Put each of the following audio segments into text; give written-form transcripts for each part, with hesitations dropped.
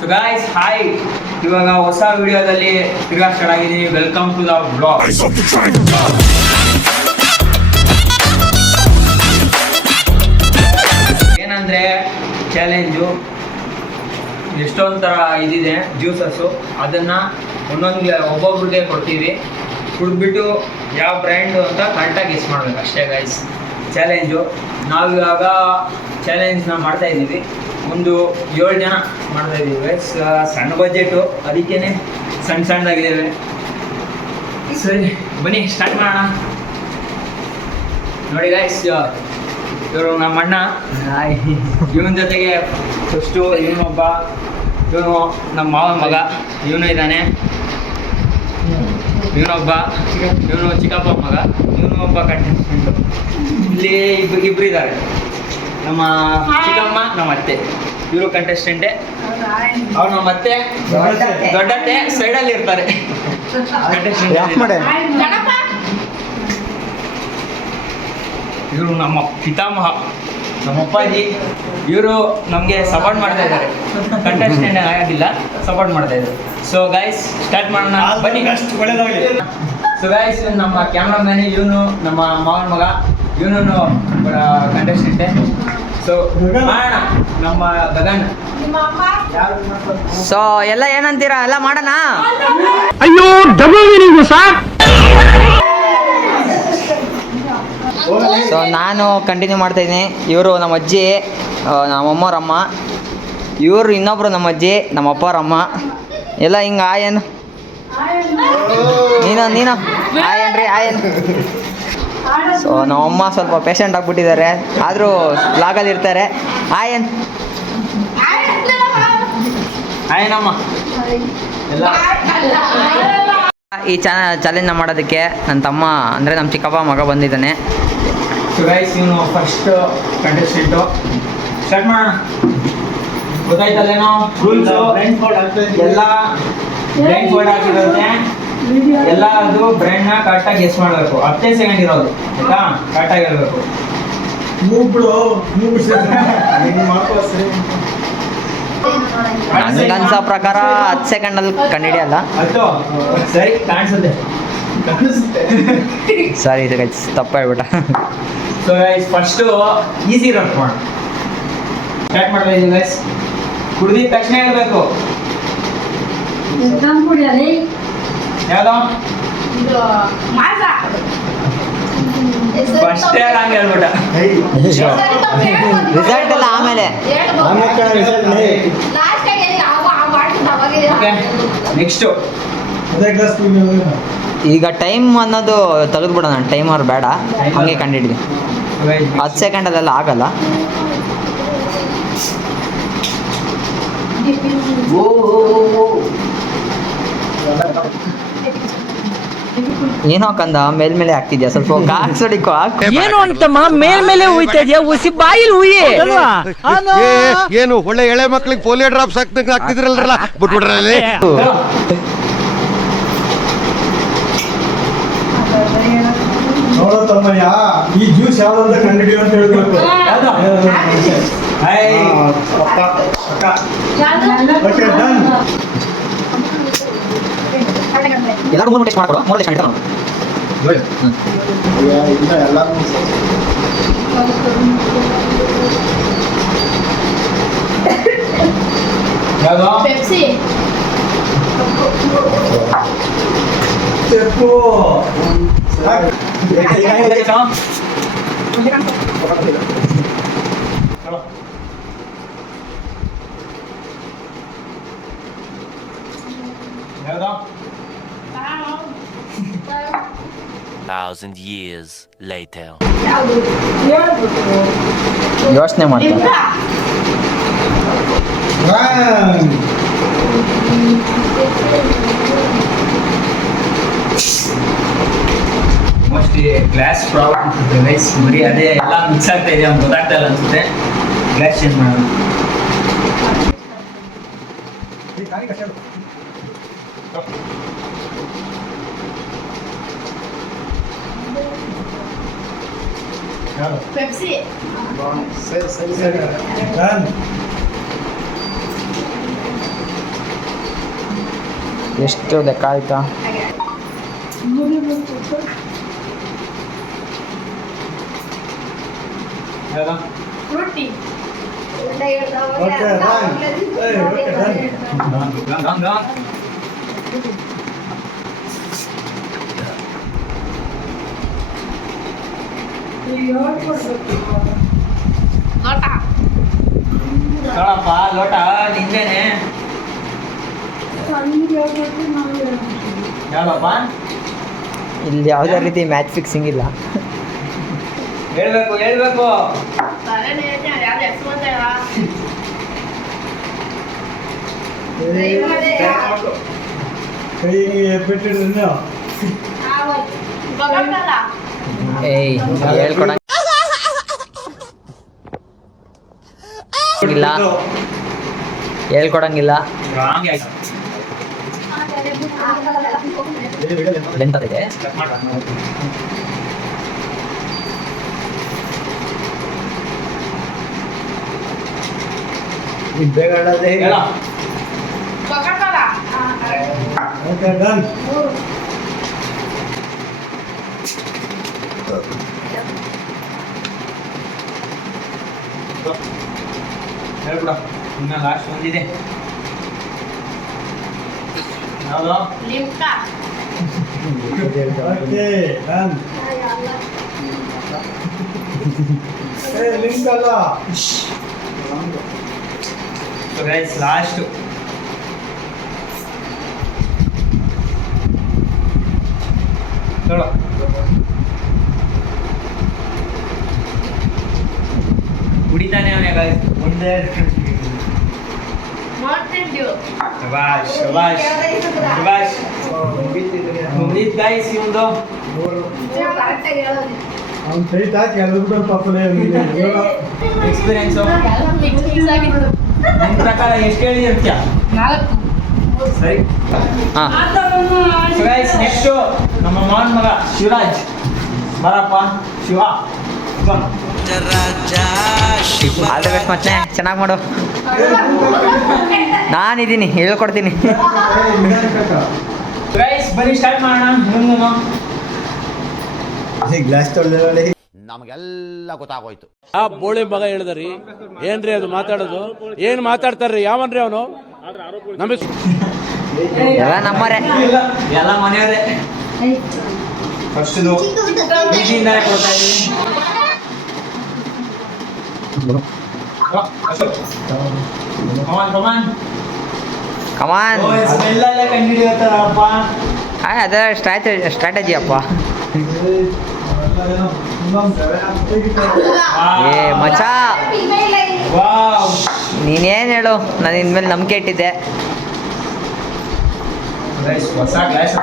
So guys hi, ಇವಾಗ ಹೊಸ ವಿಡಿಯೋದಲ್ಲಿ ತಿರ್ಗಾ ಸ್ಟಾರ್ಟ್ ಆಗಿದ್ದೀನಿ. Welcome to the blog. ಏನಂದ್ರೆ ಚಾಲೆಂಜು ಎಷ್ಟೊಂದು ಥರ ಇದಿದೆ ಜ್ಯೂಸಸ್ಸು, ಅದನ್ನು ಒಂದೊಂದು ಒಬ್ಬೊಬ್ರಿಗೆ ಕೊಡ್ತೀವಿ. ಕುಡಿದ್ಬಿಟ್ಟು ಯಾವ ಬ್ರ್ಯಾಂಡು ಅಂತ ಕರೆಕ್ಟಾಗಿ ಗೆಸ್ ಮಾಡ್ಬೇಕು ಅಷ್ಟೇ ಗೈಸ್. ಚಾಲೆಂಜು ನಾವಿವಾಗ ಚಾಲೆಂಜ್ನ ಮಾಡ್ತಾಯಿದ್ದೀವಿ. ಒಂದು 7 ಜನ ಮಾಡ್ತಾಯಿದ್ದೀವಿ ಗೈಸ್. ಸಣ್ಣ ಬಜೆಟು, ಅದಕ್ಕೇ ಸಣ್ಣದಾಗಿದ್ದೇವೆ. ಸರಿ ಬನ್ನಿ ಸ್ಟಾರ್ಟ್ ಮಾಡೋಣ. ನೋಡಿ ಗೈಸ್, ಇವರು ನಮ್ಮ ಅಣ್ಣ. ಇವನ ಜೊತೆಗೆ ಫಸ್ಟು ಇವನು ನಮ್ಮ ಮಾವನ ಮಗ ಇವನು ಇದ್ದಾನೆ. ಇವನೊಬ್ಬ ಇವನು ಚಿಕ್ಕಪ್ಪ ಮಗ, ಇವನು ಒಬ್ಬ ಕಂಟೆಸ್ಟೆಂಟು. ಇಲ್ಲಿ ಇಬ್ಬರು ಇದ್ದಾರೆ, ನಮ್ಮ ಚಿಕ್ಕಮ್ಮ ನಮ್ಮ ಅತ್ತೆ. ಇವರು ಕಂಟೆಸ್ಟೆಂಟೇ. ಅವ್ರು ನಮ್ಮ ಅತ್ತೆ ದೊಡ್ಡತ್ತೆ ಸೈಡಲ್ಲಿ ಇರ್ತಾರೆ ಕಂಟೆಸ್ಟೆಂಟ್. ಇವರು ನಮ್ಮ ಪಿತಾಮಹ, ನಮ್ಮ ಅಪ್ಪಾಜಿ. ಇವರು ನಮಗೆ ಸಪೋರ್ಟ್ ಮಾಡ್ತಾ ಇದ್ದಾರೆ. ಕಂಟೆಸ್ಟೆಂಟ್ ಆಗಿಲ್ಲ, ಸಪೋರ್ಟ್ ಮಾಡ್ತಾ ಇದ್ದಾರೆ. ಸೊ ಗೈಸ್ ಸ್ಟಾರ್ಟ್ ಮಾಡೋಣ ಬನ್ನಿ. ಸೊ ಗೈಸ್, ನಮ್ಮ ಕ್ಯಾಮ್ರಾಮ್ಯಾನ್ ಇವನು ನಮ್ಮ ಮಾವನ ಮಗ, ಇವನು ಕಂಟೆಸ್ಟೆಂಟೇ. ಸೊ ಮಾಡೋಣ ನಮ್ಮ ಗಗನ್. ಸೊ ಎಲ್ಲ ಏನಂತೀರಾ, ಎಲ್ಲ ಮಾಡೋಣ. ಅಯ್ಯೋ ಡಬಲ್ ಮೀನಿಂಗ್ ಸರ್. ಸೊ ನಾನು ಕಂಟಿನ್ಯೂ ಮಾಡ್ತಾ ಇದ್ದೀನಿ. ಇವರು ನಮ್ಮ ಅಜ್ಜಿ, ನಮ್ಮಮ್ಮವ್ರಮ್ಮ. ಇವರು ಇನ್ನೊಬ್ರು ನಮ್ಮ ಅಜ್ಜಿ, ನಮ್ಮ ಅಪ್ಪವ್ರಮ್ಮ. ಎಲ್ಲ ಹಿಂಗೆ ಆಯನ್ ನೀನು ಆಯನ್ರಿ ಆಯನ್. ಸೊ ನಮ್ಮಮ್ಮ ಸ್ವಲ್ಪ ಪೇಷಂಟ್ ಆಗಿಬಿಟ್ಟಿದ್ದಾರೆ, ಆದರೂ ಲಾಗಲ್ಲಿ ಇರ್ತಾರೆ. ಆಯನ್ ಆಯನಮ್ಮ ಎಲ್ಲ. ಈ ಚಾಲೆಂಜ್ನ ಮಾಡೋದಕ್ಕೆ ನನ್ನ ತಮ್ಮ ಅಂದರೆ ನಮ್ಮ ಚಿಕ್ಕಪ್ಪ ಮಗ ಬಂದಿದ್ದಾನೆ. ಸೊ ಗೈಸ್, ಇವನು ಫಸ್ಟ್ ಕಂಟೆಸ್ಟೆಂಟು. ಸ್ಟಾರ್ಟ್ ಮಾಡೋಣ. ಗೊತ್ತಾಯ್ತಲ್ಲೇನೋ ರೂಲ್ಸು? ಎಲ್ಲ ಬ್ರೈನ್ ಫೋಲ್ಡ್ ಆಗಿರುತ್ತೆ. ಎಲ್ಲ ಅದು ಬ್ರೈನ್ನ ಕರೆಕ್ಟಾಗಿ ಗೆಸ್ ಮಾಡಬೇಕು. 10 ಸೆಕೆಂಡ್ ಇರೋದು, ಆಯ್ತಾ? ಕರೆಕ್ಟಾಗಿ ಹೇಳ್ಬೇಕು. ನನಗನ್ಸೋ ಪ್ರಕಾರ 10 ಸೆಕೆಂಡಲ್ಲಿ ಕಂಡುಹಿಡಿಯಲ್ಲ. ಅದು ಸರಿ ಕಾಣಿಸುತ್ತೆ. ಸರಿ ತಪ್ಪ ಹೇಳ್ಬಿಟ್ಟ. ಸೊ ಗೈಸ್, ಫಸ್ಟು ಈಸಿ ಇರೋದು ಮಾಡೋಣ. ಸ್ಟಾರ್ಟ್ ಮಾಡ್ತಾ ಇದ್ದೀವಿ ಗೈಸ್. ಕುಡ್ದಿದ ತಕ್ಷಣ ಹೇಳ್ಬೇಕು. ಯಾವ್ದು ಫಸ್ಟ್ ಹಂಗೆ ಹೇಳ್ಬಿಟ್ಟ. ರಿಸಲ್ಟ್ ಎಲ್ಲ ಆಮೇಲೆ. ನೆಕ್ಸ್ಟು ಈಗ ಟೈಮ್ ಅನ್ನೋದು ತೆಗೆದ್ಬಿಡೋಣ. ಟೈಮರ್ ಬೇಡ, ಹಂಗೆ ಕಂಡಿಡ್ದು 10 ಸೆಕೆಂಡಲ್ಲೆಲ್ಲ ಆಗಲ್ಲ. ಏನೋ ಕಂದ ಮೇಲ್ಮೇಲೆ ಆಗ್ತಿದ್ಯಾ, ಸ್ವಲ್ಪ ಕಾಕ್ಸಡಿಕೋ. ಏನು ಅಂತಮ್ಮ ಮೇಲ್ಮೇಲೆ ಉಯ್ತಾ ಇದೆಯಾ? ಉಸಿ ಬಾಯಿಲ್ ಉಯ್ಯೇ. ಏನು ಒಳ್ಳೆ ಎಳೆ ಮಕ್ಳಿಗೆ ಪೋಲಿಯೋ ಡ್ರಾಪ್ಸ್ ಹಾಕ್ತಿದ್ರಲ್ರಲ್ಲ, ಬಿಟ್ಬಿಡ್ರಲ್ಲಿ. ನೋಡತ್ತಮ್ಮಯ್ಯ, ಈ ಜ್ಯೂಸ್ ಯಾವ್ದಂತ ಕಂಡಿಡಿಯೋ ಅಂತ ಹೇಳ್ಬೇಕು. ಎಲ್ಲರೂ 3 ಟೆಸ್ಟ್ ಮಾಡ್ಕೊಡು. 3 ಟೆಸ್ಟ್ ಇಟ್ಟಾರ ಯಾವ್ದು? ಪೆಪ್ಸಿ. ಯಾವ್ದು? 1,000 years later. ಯೋಚನೆ ಮಾಡ್ತಾರೆ. ಮೋಸ್ಟ್ಲಿ ಗ್ಲಾಸ್ ಪ್ರಾಬ್ಲಮ್ ಅನ್ಸುತ್ತೆ ಗೈಸ್. ಬರೀ ಅದೇ ಎಲ್ಲ ಮಿಕ್ಸ್ ಆಗ್ತಾ ಇದೆ, ಅವ್ನು ಗೊತ್ತಾಗ್ತಾ ಇಲ್ಲ ಅನ್ಸುತ್ತೆ. ಗ್ಲಾಸ್ ಚೇಂಜ್ ಮಾಡೋಣ. ಪೆಪ್ಸಿ. ಸರಿ ಎಷ್ಟು ಲೆಕ್ಕ ಆಯ್ತಾ? Okay done. Okay done. ನೋಡಪ್ಪ ಲೋಟ ನಿಂದೇನೆ. ಯಾವಪ್ಪ ಇಲ್ಲಿ ಯಾವುದೇ ರೀತಿ ಮ್ಯಾಚ್ ಫಿಕ್ಸಿಂಗ್ ಇಲ್ಲ. ಹೇಳ್ಬೇಕು ಕೈ ಬಿಟ್ಟಿಡ್ರಿ. ಏಯ್ ಹೇಳ್ಕೊಡಂಗಿಲ್ಲ. ಹೇಳ್ಕೊಡಂಗಿಲ್ಲ. ಲೆಂತ್ ಇದೆ. ಬೇಗ ಹೇಳೋದೇ. Okay done. ಹೇಳ್ಬಿಡ. ಇನ್ನ ಲಾಸ್ಟ್ ಒಂದಿದೆ. ಯಾವುದು? Okay done. ಲಿಂಕ್ ಅಲ್ಲ. ಸೊ ಗೈಸ್ ಲಾಸ್ಟ್ ನೋಡು. ಕುಡಿತಾನೆ ಅವನೇ ಗೈಸ್. ಒಂದೇ ಶಬಾಷ್ ಶಬಾಷ್ ಶಬಾಷ್. ಮುಗಿತ್ ಗೈಸ್ ಇವಂದು. ಅವ್ನು ಸೈಟ್ ಹಾಕಿ ಎಳ್ಬಿಟ್ಟು ಪಾಪಲೇ ಎಕ್ಸ್ಪೀರಿಯನ್ಸು ನಿನ್ನ ಪ್ರಕಾರ ಎಷ್ಟು ಹೇಳಿರ್ತೀಯ? ಸರಿ. ಹಾಂ, ಸೊ ಗೈಸ್ ನೆಕ್ಸ್ಟು ನಮ್ಮ ಮಾವನ ಮಗ ಶಿವರಾಜ್. ಬರಪ್ಪ ಶಿವ. ಬಾ. ಆಲ್ ದ ಬೆಸ್ಟ್ ಮತ್ತೆ. ಚೆನ್ನಾಗಿ ಮಾಡು. ನಾನಿದ್ದೀನಿ, ಹೇಳ್ಕೊಡ್ತೀನಿ. ಗೈಸ್ ಬನ್ನಿ ಸ್ಟಾರ್ಟ್ ಮಾಡೋಣ. ಮುಂದೆ ಗ್ಲಾಸ್ ತೊಳೆದ ನಮಗೆಲ್ಲ ಗೊತ್ತಾಗೋಯ್ತು. ಆ ಬೋಳಿ ಮಗ ಹೇಳಿದ್ರಿ ಏನ್ರಿ ಅದು ಮಾತಾಡೋದು? ಏನ್ ಮಾತಾಡ್ತಾರ್ರಿ? ಯಾವನ್ರಿ ಅವನು? ನಮಗೆ ಎಲ್ಲ ನಮ್ಮರೇ. ಎಲ್ಲ ಮನೆಯವರೇ. ಫಸ್ಟ್ ಈಗಿಂದಾನೆ ಕೊಡ್ತಾ ಇದ್ದೀನಿ. ಕಮಾನ್ ಕಮಾನ್. ಸ್ಮೆಲ್ಲಲ್ಲೇ ಕಂಡುಹಿಡಿಯುತ್ತಾರಪ್ಪ. ಅದೇ ಸ್ಟ್ರಾಟಜಿ ಅಪ್ಪ. ಏ ಮಚಾ, ವಾವ್. ನೀನೇನು ಹೇಳು, ನಾನು ಇನ್ಮೇಲೆ ನಂಬಿಕೆ ಇಟ್ಟಿದ್ದೆ. ಗೈಸ್ ಹೊಸ ಗ್ಲಾಸ್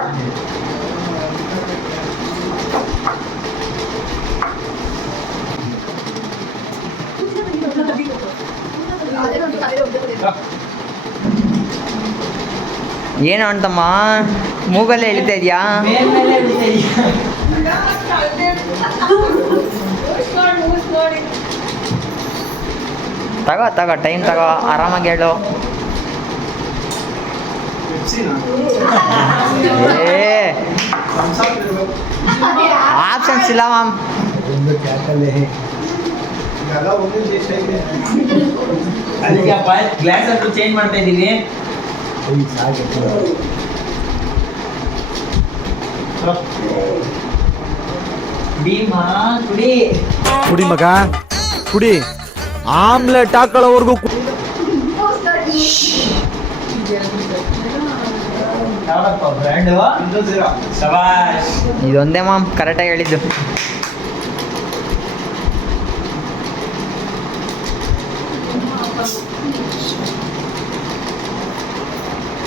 ಏನು ಅಂತಮ್ಮ ಮೂಗಲ್ಲೇ ಎಳಿತಾ ಇದೆಯಾ? ಮೇಲ್ಮೇಲೆ ಹಿಡಿತಾ ಇದೀಯ. ತಗೋ ಟೈಮ್ ತಗೋ, ಆರಾಮಾಗಿ ಹೇಳು. ಏ ಆಪ್ಷನ್ಸ್ ಇಲ್ಲ ಮ್ಯಾಮ್. ಅದಕ್ಕೆಪ್ಪ ಗ್ಲಾಸ್ ಅಂತೂ ಚೇಂಜ್ ಮಾಡ್ತಾ ಇದ್ದೀವಿ. ಭೀಮಾ ಕುಡಿ. ಕುಡಿ ಮಗ ಕುಡಿ. ಆಮ್ಲೆಟ್ ಹಾಕೊಳ್ಳೋವರೆಗೂ ಯಾವಪ್ಪ ಬ್ರ್ಯಾಂಡು? ಶಬಾಷ್. ಇದೊಂದೇ ಮ್ಯಾಮ್ ಕರೆಕ್ಟಾಗಿ ಹೇಳಿದ್ದು.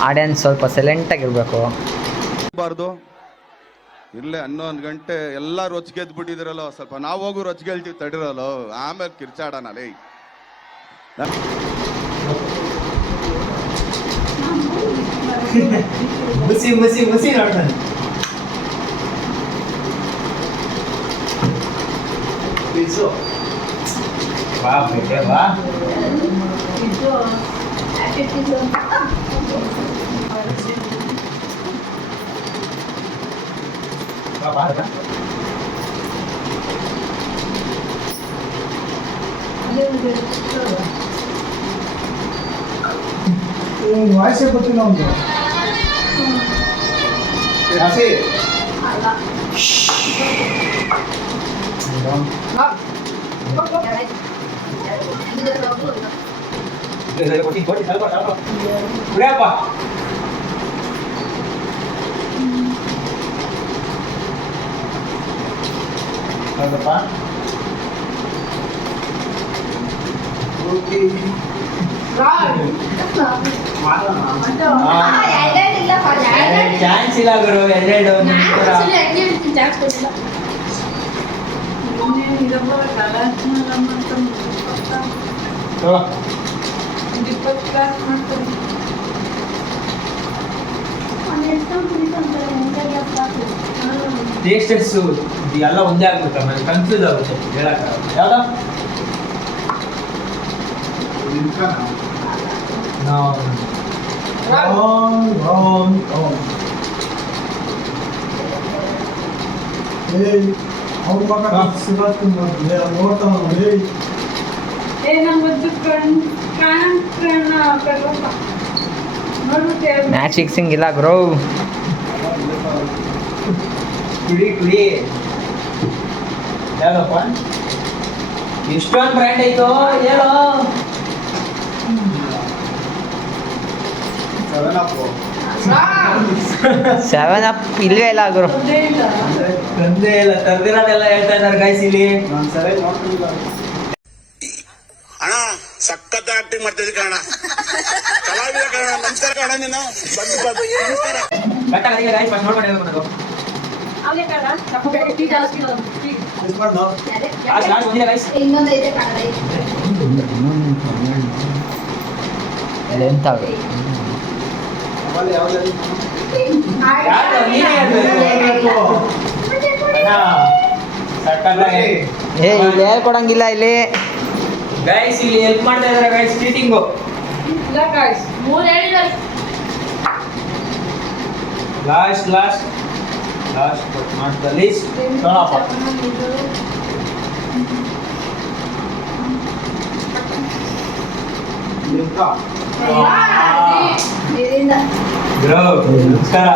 ಆಡಿಯನ್ಸ್ ಸ್ವಲ್ಪ ಸೈಲೆಂಟಾಗಿರ್ಬೇಕು. ಬಾರ್ದು ಇಲ್ಲೇ 11 ಗಂಟೆ ಎಲ್ಲ ರೊಚ್ಗೆದ್ದು ಬಿಟ್ಟಿದ್ರಲ್ಲ, ಸ್ವಲ್ಪ ನಾವು ಹೋಗು ರೊಚ್ಗೆಲ್ತೀವಿ ತಡಿರಲ್ಲ, ಆಮೇಲೆ ಕಿರ್ಚಾಡೋಣ ಲೇ. ಮುಸಿ ನೋಡ್ತಾನೆ. ವಾ ಬೇಟೆ ವಾ. ವಾಯ್ಸೇ ಗೊತ್ತಿಲ್ಲ ಒಂದು ಕುಡಿಯಪ್ಪ. ಹೌದಪ್ಪ. ಚಾನ್ಸ್ ಇಲ್ಲ ಗುರು, ಎರಡೆರಡು ಟೇಸ್ಟರ್ಸ್ ಎಲ್ಲ ಒಂದೇ ಆಗ್ಬಿಡುತ್ತೆ, ಆಮೇಲೆ ಕನ್ಫ್ಯೂಸ್ ಆಗುತ್ತೆ ಹೇಳಕ್ಕ. ಯಾವ್ದು ಅವ್ರ ಮಗ ಸಿಗತ್ತೆ ನೋಡ್ತಾವ ಮ್ಯಾಚ್ ಫಿಕ್ಸಿಂಗ್ ಇಲ್ಲ ಬ್ರೋ. ಕುಡಿ ಕುಡಿ. ಯಾವ್ದಪ್ಪ ಎಷ್ಟೊಂದು ಬ್ರ್ಯಾಂಡ್ ಐತೋ ಹೇಳೋ. ಸೆವೆನ್ ಅಪ್ ಇಲ್ವೇ ಇಲ್ಲ ಗುರು. ತಂದೆ ಇಲ್ಲ, ತರ್ದಿರೋದೆಲ್ಲ ಹೇಳ್ತಾ ಇದ್ದಾರೆ ಗೈಸ್ ಇಲ್ಲಿ. ಅಣ್ಣ ಸಖತ್ ಆಕ್ಟಿಂಗ್ ಮಾಡ್ತಿದ್ದೆ ಕಣ, ಕಲಾವಿದ ಕಣ. ನಮಸ್ಕಾರ ಕಣ, ನೀನು ಕಟ್ಟಾಗ ಗೈಸ್ ಫಸ್ಟ್ ನೋಡ್ಕೊಂಡು ಹೇಳ್ಬೇಕು ನನಗೆ. ಬಂದಿದೆ ಗೈಸ್. ಎಂತವೆ ಯಾವ್ದು ನೀನೇ ಹೇಳ್ಬೇಕು. ಅಣ್ಣ, ಸಕ್ಕತ್ತಾಗಿ. ಏ ಇಲ್ಲಿ ಹೇಳ್ಕೊಡಂಗಿಲ್ಲ ಇಲ್ಲಿ. ಗೈಸ್ ಇಲ್ಲಿ ಹೆಲ್ಪ್ ಮಾಡ್ತಾ ಇದಾರೆ guys cheating. Last last last but not the list. ನೋಡಪ್ಪ ಬ್ರೋ, ನಮಸ್ಕಾರ.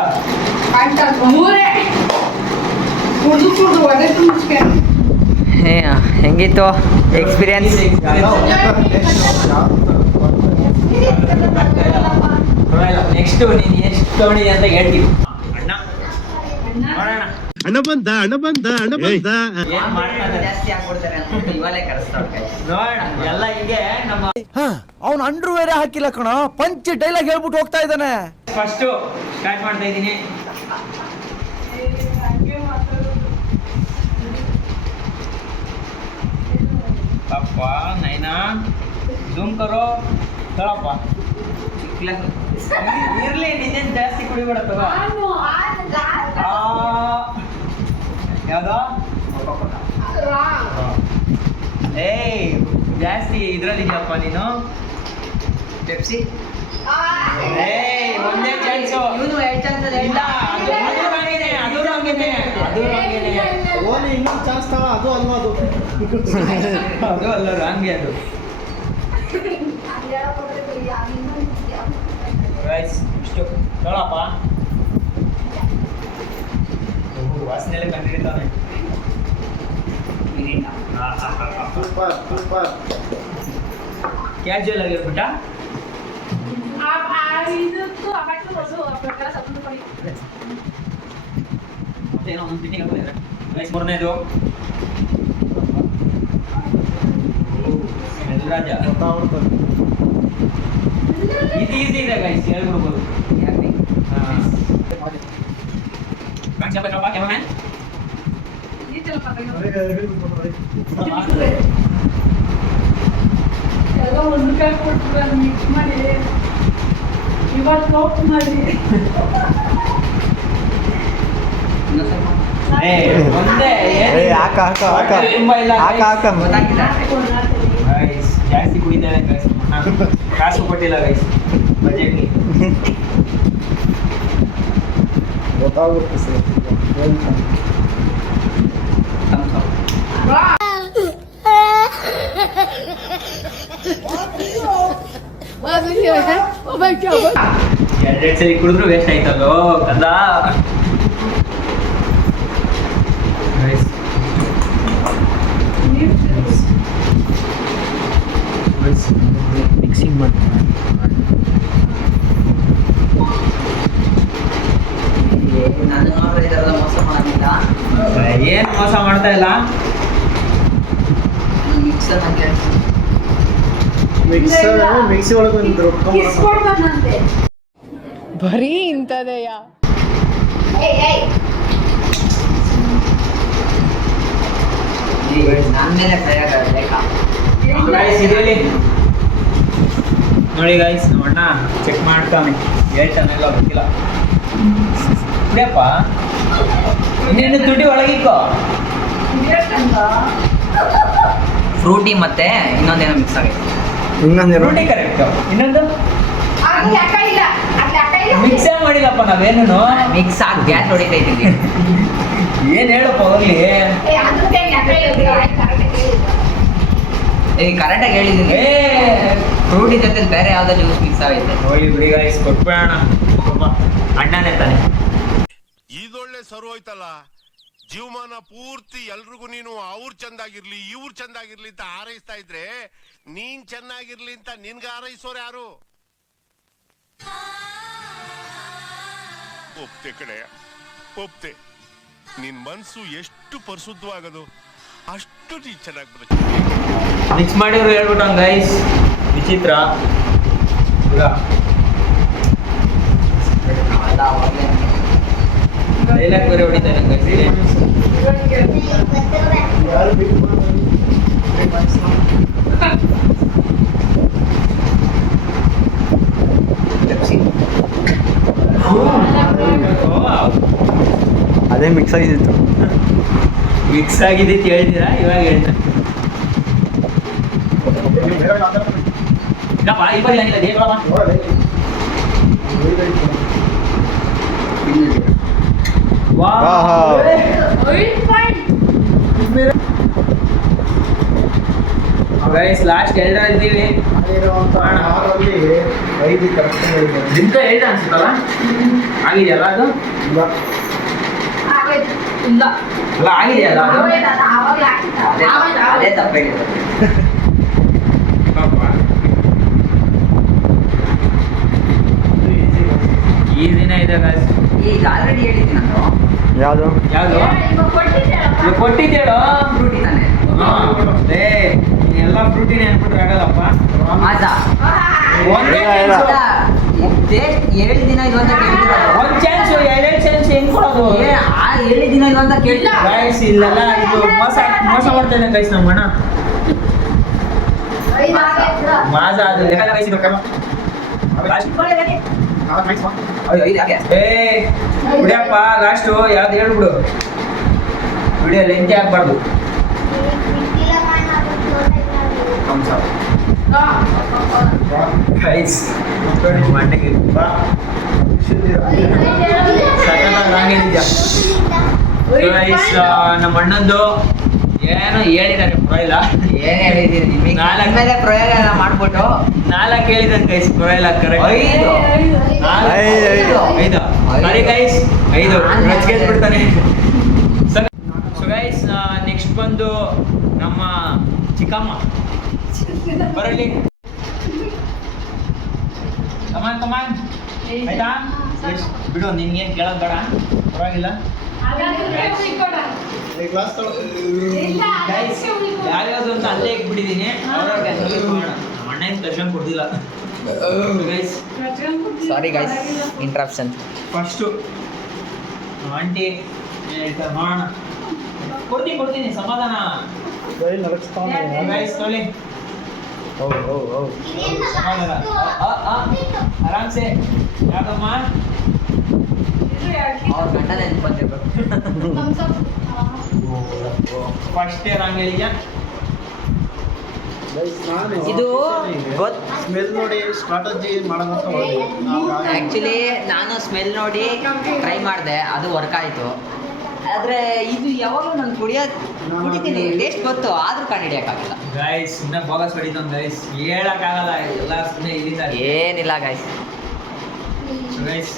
ಏ, ಹೆಂಗಿತ್ತು ಎಕ್ಸ್ಪೀರಿಯನ್ಸ್? ನೆಕ್ಸ್ಟ್ ನೀನು ಎಷ್ಟು ತಗೊಂಡಿದೆ ಅಂತ ಹೇಳ್ತೀವಿ. ಅಣ್ಣ ನೋಡೋಣ ಹಣ ಬಂದ ಹಣ ಬಂದ ಹಣ ಬಂದ. ಏನ್ ಮಾಡ್ತಾ ಇದ್ದಾರೆ. ಜಾಸ್ತಿ ಆಗ್ಬಿಡ್ತಾರೆ ಅಂತ ಇವಾಗಲೇ ಕರೆಸ್ತಾರೆ. ನೋಡೋಣ ಎಲ್ಲ ಹಿಂಗೆ ನಮ್ಮ ಅವ್ನು ಅಂಡ್ರು ಬೇರೆ ಹಾಕಿಲ್ಲ ಕಣ, ಪಂಚ್ ಡೈಲಾಗ್ ಹೇಳ್ಬಿಟ್ಟು ಹೋಗ್ತಾ ಇದ್ದಾನೆ. ಫಸ್ಟ್ ಸ್ಟಾರ್ಟ್ ಮಾಡ್ತಾ ಇದ್ದೀನಿ. ಅಪ್ಪ ನೈನಾ ಜೂಮ್ ಕರೋ ತಳಪ್ಪ. ಇರ್ಲಿ, ನೀನೇನ್ ಜಾಸ್ತಿ ಕುಡಿಬೇಡ ತಗೋ. ಯಾವ್ದೋ ಏಯ್ ಜಾಸ್ತಿ ಇದ್ರಲ್ಲಿದ್ಯಪ್ಪ ನೀನು. ಪೆಪ್ಸಿ ಏಯ್ ಒಂದೇ ಚಾನ್ಸು. ಇವನು ಎರಡು ಚಾನ್ಸ್ ಇಲ್ಲ, ಅದು ಹಂಗೇನೆ, ಅದು ಹಂಗೇನೆ, ಅದು ಹಂಗೇನೆ. ಓಲಿ ಇನ್ನೊಂದು ಚಾನ್ಸ್ ತಾವ, ಅದು ಅಲ್ವಾ ಅದು ಅದು ಅಲ್ಲ, ಹಂಗೆ ಅದು. ಗೈಸ್ ಇಷ್ಟು ನೋಡಪ್ಪ. ವಾಸನೆಲ್ಲ ಕಂಡಿರ್ತಾನೆ. Super super. ಕ್ಯಾಶುವಲ್ ಆಗಿರ್ಬಿಟ್ಟ. ಮತ್ತೇನೋ ಒಂದು ಫಿಟ್ಟಿಂಗ್ ಆಗ್ತದೆ ಗೈಸ್. ಮೂರನೇದು ರಾಜ. ಇದು ಈಸಿ ಇದೆ ಗೈಸ್, ಹೇಳ್ಬಿಡ್ಬೋದು. ಎಲ್ಲ ಒಂದು ಕೈ ಕೊಟ್ಟು ಮಿಕ್ಸ್ ಮಾಡಿ ಇವತ್ತು ಹೋಗಿ ಮಾಡಿ ಒಂದೇ ಹಾಕ ಹಾಕ ಹಾಕ ತುಂಬಾ ಇಲ್ಲ ಹಾಕ ಹಾಕ ಗೈಸ್. ಜಾಸ್ತಿ ಕುಡಿತಾರೆ ಗೈಸ್, ಕಾಸು ಕೊಟ್ಟಿಲ್ಲ ಗೈಸ್ ಬಜೆಟ್ಗೆ. ಗೊತ್ತಾಗುತ್ತೆ ಸರ್ ಹೇಳ್ತಾನೆ. ಎರಡೆರಡು ಸರಿ ಕುಡಿದ್ರು ವೇಸ್ಟ್ ಆಯ್ತಲ್ಲೋ ಕಂದ. ಮಿಕ್ಸಿಂಗ್ ಮಾಡ್ತೀನಿ. ನಾನು ಮಾತ್ರ ಈ ಥರದ ಮೋಸ ಮಾಡೋದಿಲ್ಲ. ಏನ್ ಮೋಸ ಮಾಡ್ತಾ ಇಲ್ಲ. ಮಿಕ್ಸರ್ ಹಾಕಿ ಮಿಕ್ಸಿ ಒಳಗೆ ಒಂದು ಇಸ್ಕೊಡ್ತಾನಂತೆ. ಬರೀ ಇಂಥದೆಯ ನನ್ನ ಮೇಲೆ ಪ್ರಯೋಗ ಬೇಕಾ? Guys, ಇದೇಳಿ ನೋಡಿ ಗಾಯ್ಸ್, ನಮ್ಮ ಅಣ್ಣ ಚೆಕ್ ಮಾಡ್ತಾನೆ, ಹೇಳ್ತಾನೆಲ್ಲ ಗೊತ್ತಿಲ್ಲ. ಬಿಡಪ್ಪ, ಇನ್ನೇನು ತುಟಿ ಒಳಗಿಕ್ಕೋ. ಫ್ರೂಟಿ ಮತ್ತೆ ಇನ್ನೊಂದೇನೋ ಮಿಕ್ಸ್ ಆಗೈತೆ. ಫ್ರೂಟಿ ಕರೆಕ್ಟ್, ಇನ್ನೊಂದು ಅಲ್ಲಿ ಅಕ್ಕ ಇಲ್ಲ, ಅಲ್ಲಿ ಅಕ್ಕ ಇಲ್ಲ. ಮಿಕ್ಸೇ ಮಾಡಿಲ್ಲಪ್ಪ ನಾವೇನು. ಮಿಕ್ಸ್ ಆಗಿ ಗ್ಯಾಸ್ ಹೊಡಿತಾ ಇದ್ದೀವಿ. ಏನ್ ಹೇಳಪ್ಪ ಹೋಗ್ಲಿ. ಏ, ಅದಕ್ಕೆ ಅಕ್ಕ ಇಲ್ಲ, ಕರೆಕ್ಟಾಗಿ ಹೇಳಿದ್ದು. ಕರೆಕ್ಟಾಗಿ ಹೇಳಿದ್ದೀನಿ. ಏ ಫ್ರೂಟಿ ಜೊತೆ ಬೇರೆ ಯಾವ್ದೋ ಜ್ಯೂಸ್ ಮಿಕ್ಸ್ ಆಗೈತೆ. ಹೋಗ್ಲಿ ಬಿಡಿ ಗಾಯ್ಸ್, ಕೊಟ್ಬಿಡೋಣ. ಅಣ್ಣನೇ ತಾನೆ. ಇದೊಳ್ಳೆ ಸರು ಹೋಯ್ತಲ್ಲ, ಜೀವಮಾನ ಪೂರ್ತಿ ಎಲ್ರಿಗೂ ನೀನು ಅವ್ರು ಚಂದಾಗಿರ್ಲಿ ಇವ್ರು ಚಂದಾಗಿರ್ಲಿ ಅಂತ ಹಾರೈಸ್ತಾ ಇದ್ರೆ ನೀನ್ ಚೆನ್ನಾಗಿರ್ಲಿ ಅಂತ ನಿನ್ಗೆ ಹಾರೈಸೋರು ಯಾರು? ಒಪ್ತೆ ಕಡೆ ಒಪ್ತೆ. ನಿನ್ ಮನ್ಸು ಎಷ್ಟು ಪರಿಶುದ್ಧವಾಗದು ಅಷ್ಟು ನೀನ್ ಚೆನ್ನಾಗಿ ಬರುತ್ತೆ. ಮಿಕ್ಸ್ ಮಾಡಿದ್ರು ಹೇಳ್ಬಿಟ್ಟು ಗೈಸ್, ವಿಚಿತ್ರ. ಡೈಲಾಗ್ ಬೇರೆ ಹೊಡಿತಾರೆ ಗೈಸ್. ಯಾರು ಬೇಕು ಅದೇ ಮಿಕ್ಸ್ ಆಗಿತ್ತು. ಮಿಕ್ಸ್ ಆಗಿದೆ ಅಂತ ಹೇಳ್ತೀರಾ, ಇವಾಗ ಹೇಳ್ತಾರೆ. ಇವಾಗ ಏನಿಲ್ಲ, ದೇವರಮ್ಮ. ಗೈಸ್ ಲಾಸ್ಟ್ ಎಲ್ಲರ ಇದ್ದೀವಿ. ಐದು ಕರೆಕ್ಟ್ ಇಂತ ಹೇಳ್ದ ಅನ್ಸುತ್ತಲ್ಲ, ಆಗಿದೆಯಲ್ಲ ಅದು? ಆಗೋಯ್ತು. ಇಲ್ಲ. ಅಲ್ಲ ಆಗಿದೆಯಲ್ಲ ಅದು? ಆಗೋಯ್ತು, ಅದು ಆವಾಗ್ಲೇ ಹಾಕಿದ್ದ. ಆಗೋಯ್ತು, ಅದೇ ಆಗೋಯ್ತು. ತಪ್ಪಾಗಿದೆ. ಈಸಿನೇ ಇದೆ ಗೈಸ್. ಈಗ ಆಲ್ರೆಡಿ ಹೇಳಿದ್ದೀನಿ ನಾನು. ಯಾವುದು? ಇವಾಗ ಕೊಟ್ಟಿದ್ದೀರಪ್ಪ. ಕೊಟ್ಟಿದ್ದೇಳು ಫ್ರೂಟಿ ತಾನೆ. ಎಲ್ಲ ಫ್ರೂಟಿನೇ ಅನ್ಬಿಟ್ರೆ ಆಗಲ್ಲಪ್ಪ. ಮಾಜಾ. ಒಂದೇ ಏಳು ದಿನ ಇದು ಅಂತ ಕೇಳಿದ್ರು. ಒಂದ್ ಚಾನ್ಸ್, ಎರಡೆರಡು ಚಾನ್ಸ್ ಹೆಂಗ್ ಕೊಡೋದು? ಆ 7 ದಿನ ಇದು ಅಂತ ಕೇಳಿಲ್ಲ. ಗೈಸ್ ಇಲ್ಲೆಲ್ಲ ಇದು ಮೋಸ ಮಾಡ್ತಾ ಇದ್ದಾನೆ ಗೈಸ್ ನಮ್ಮ ಅಣ್ಣ. ಐದು ಆಗೋಯ್ತು. ಮಾಜ ಅದು ಲೆಕ್ಕ ವಹಿಸಿದ ಏ ಬಿಡಿಯಪ್ಪ, ಲಾಸ್ಟು ಯಾವ್ದು ಹೇಳ್ಬಿಡು. ವಿಡಿಯೋ ಲೆಂತಿ ಆಗ್ಬಾರ್ದು. ಗೈಸ್ ಮಂಡೆಗೆ ಗೈಸ್ ನಮ್ಮ ಅಣ್ಣಂದು ಏನೋ ಹೇಳಿದಾರೆ ಪರವಾಗಿಲ್ಲ. ಏನ್ ಹೇಳಿದೀನಿ ನಿಮಗೆ? ನಾಲ್ಕು ಮೇಲೆ ಪ್ರಯೋಗ ಎಲ್ಲ ಮಾಡ್ಬಿಟ್ಟು 4 ಹೇಳಿದಾನೆ ಗೈಸ್, ಪರವಾಗಿಲ್ಲ. ಕರೆಕ್ಟ್ 5 5 ಸರಿ ಗೈಸ್, 5 ರೊಚ್ಚಿಗೆ ಬಿಡ್ತಾನೆ. ಸೊ ಗೈಸ್ ನೆಕ್ಸ್ಟ್ ಬಂದು ನಮ್ಮ ಚಿಕ್ಕಮ್ಮ ಬರಲಿ. ಕಮಾನ್ ಕಮಾನ್, ಆಯ್ತಾ? ಬಿಡು, ನಿನ್ಗೇನು ಕೇಳೋದು ಬೇಡ, ಪರವಾಗಿಲ್ಲ. ಹಾಗಾದ್ರೆ ಇಟ್ಕೊಡ. ಕ್ಲಾಸ್ ಇಲ್ಲ, ಗೈಸ್ ಯಾವ್ಯಾವ್ದು ಅಂತ ಅಲ್ಲೇ ಇಟ್ಬಿಟ್ಟಿದ್ದೀನಿ. ಅವ್ರವ್ರಿಗೆ ಹೆಸರು ಮಾಡೋಣ. ನಮ್ಮ ಅಣ್ಣ ಏನು ದರ್ಶನ ಕೊಡ್ತಿಲ್ಲ guys. Sorry guys, interruption. First aunty ಹೇಳ್ತಾರೆ, ಮಾಡೋಣ. ಕೊಡ್ತೀನಿ ಸಮಾಧಾನ. ನಡೆಸ್ತಾನೆ. ಗೈಸ್ ತೊಳಿ ಸಮಾಧಾನ. ಆರಾಮ್ಸೆ. ಯಾಕಮ್ಮ? ಅವ್ರ ಗಂಡ ನೆನ್ಕೊಂತಿರ್ಬೇಕು. ಫಸ್ಟೇ ರಾಂಗ್ ಹೇಳಿದ್ಯಾ. ಇದು ಗೊತ್ತು. ಸ್ಮೆಲ್ ನೋಡಿ ಸ್ಟ್ರಾಟಜಿ ಮಾಡೋದಂತ ಹೋಗಿ ಆ್ಯಕ್ಚುಲಿ ನಾನು ಸ್ಮೆಲ್ ನೋಡಿ ಟ್ರೈ ಮಾಡಿದೆ, ಅದು ವರ್ಕ್ ಆಯಿತು. ಆದರೆ ಇದು ಯಾವಾಗಲೂ ನಾನು ಕುಡಿತೀನಿ, ಟೇಸ್ಟ್ ಗೊತ್ತು, ಆದರೂ ಕಂಡುಹಿಡಿಯೋಕ್ಕಾಗಲ್ಲ. ಗೈಸ್ ಸುಮ್ಮನೆ ಬೋಗಸ್ ಹೊಡಿತು ಗೈಸ್, ಹೇಳಕ್ಕಾಗಲ್ಲ, ಎಲ್ಲ ಸುಮ್ಮನೆ ಇಲ್ಲಿದ್ದಾರೆ. ಏನಿಲ್ಲ ಗೈಸ್. ಗೈಸ್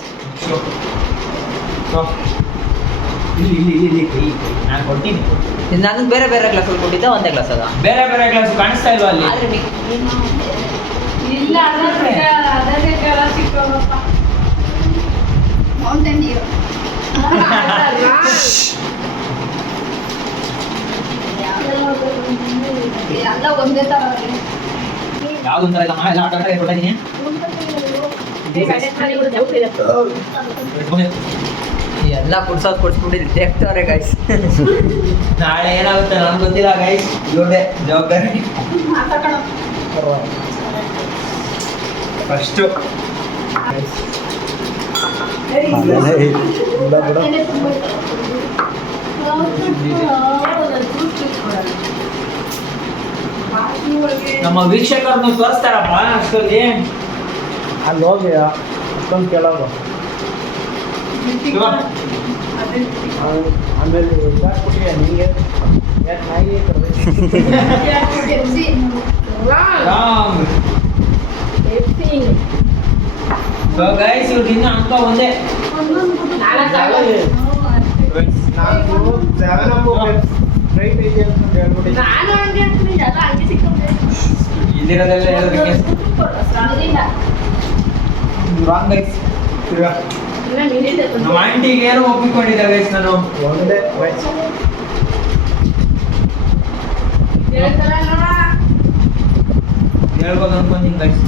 ಇಲ್ಲಿ ಕೈ ನಾನು ಕೊಡ್ತೀನಿ. ನನಗೆ ಬೇರೆ ಬೇರೆ ಗ್ಲಾಸಲ್ಲಿ ಕೊಟ್ಟಿದ್ದೆ, ಒಂದೇ ಗ್ಲಾಸ್ ಅದ. ಬೇರೆ ಬೇರೆ ಗ್ಲಾಸ್ ಕಾಣಿಸ್ತಾ ಇಲ್ವಾ ಅಲ್ಲಿ? ಆದರೆ ಇಲ್ಲ ಅದಕ್ಕೆ ಕೆಲ ಸಿಕ್ಕೋದಪ್ಪ. ಮೌಂಟೇನ್ ಡ್ಯೂ ಎಲ್ಲ ಒಂದೇ ಥರ ಯಾವ್ದೊಂಥರ ಇಲ್ಲ ಎಲ್ಲ ಆಟ ಕೊಟ್ಟಿದ್ದೀನಿ. ಎಲ್ಲ ಕುಡ್ಸ್ಬಿಟ್ಟಿದ್ದು ದೇಖ್ತವ್ರೆ ಗೈಸ್. ನಾಳೆ ಏನಾಗುತ್ತೆ ನನಗೆ ಗೊತ್ತಿಲ್ಲ ಗೈಸ್, ಇವ್ರದೇ ಜವಾಬ್ದಾರಿ. ಫಸ್ಟು ನಮ್ಮ ವೀಕ್ಷಕರನ್ನು ತೋರಿಸ್ತಾರಪ್ಪ ಅಷ್ಟೊಂದು. ಅಲ್ಲಿ ಹೋಗಿ ಅಷ್ಟೊಂದು ಕೇಳೋದು. ಆಮೇಲೆ ಇದಾಗ್ಬಿಟ್ಟಿಗೆ ನಿಮಗೆ ಯಾಕೆ ನಾಯಿ ಸೊ ಗೈಸ್ ಇವ್ರು ಇನ್ನು ಅಂಕ ಒಂದೇ. ನಾನು ರೈಟ್ ಐತೆ ಅಂತ ಹೇಳ್ಬಿಟ್ಟು ಇಲ್ಲಿರೋದೆಲ್ಲ ಹೇಳೋದಕ್ಕೆ ರಾಂಗ್ ಗೈಸ್. ನಮ್ಮ ಆಂಟಿಗೆ ಏನೋ ಒಪ್ಪಿಕೊಂಡಿದ್ದೆ ಗೈಸ್ ನಾನು. ಒಂದೇ ಹೇಳ್ಬೋದು ಅನ್ಕೊಂತೀನಿ ಗೈಸ್.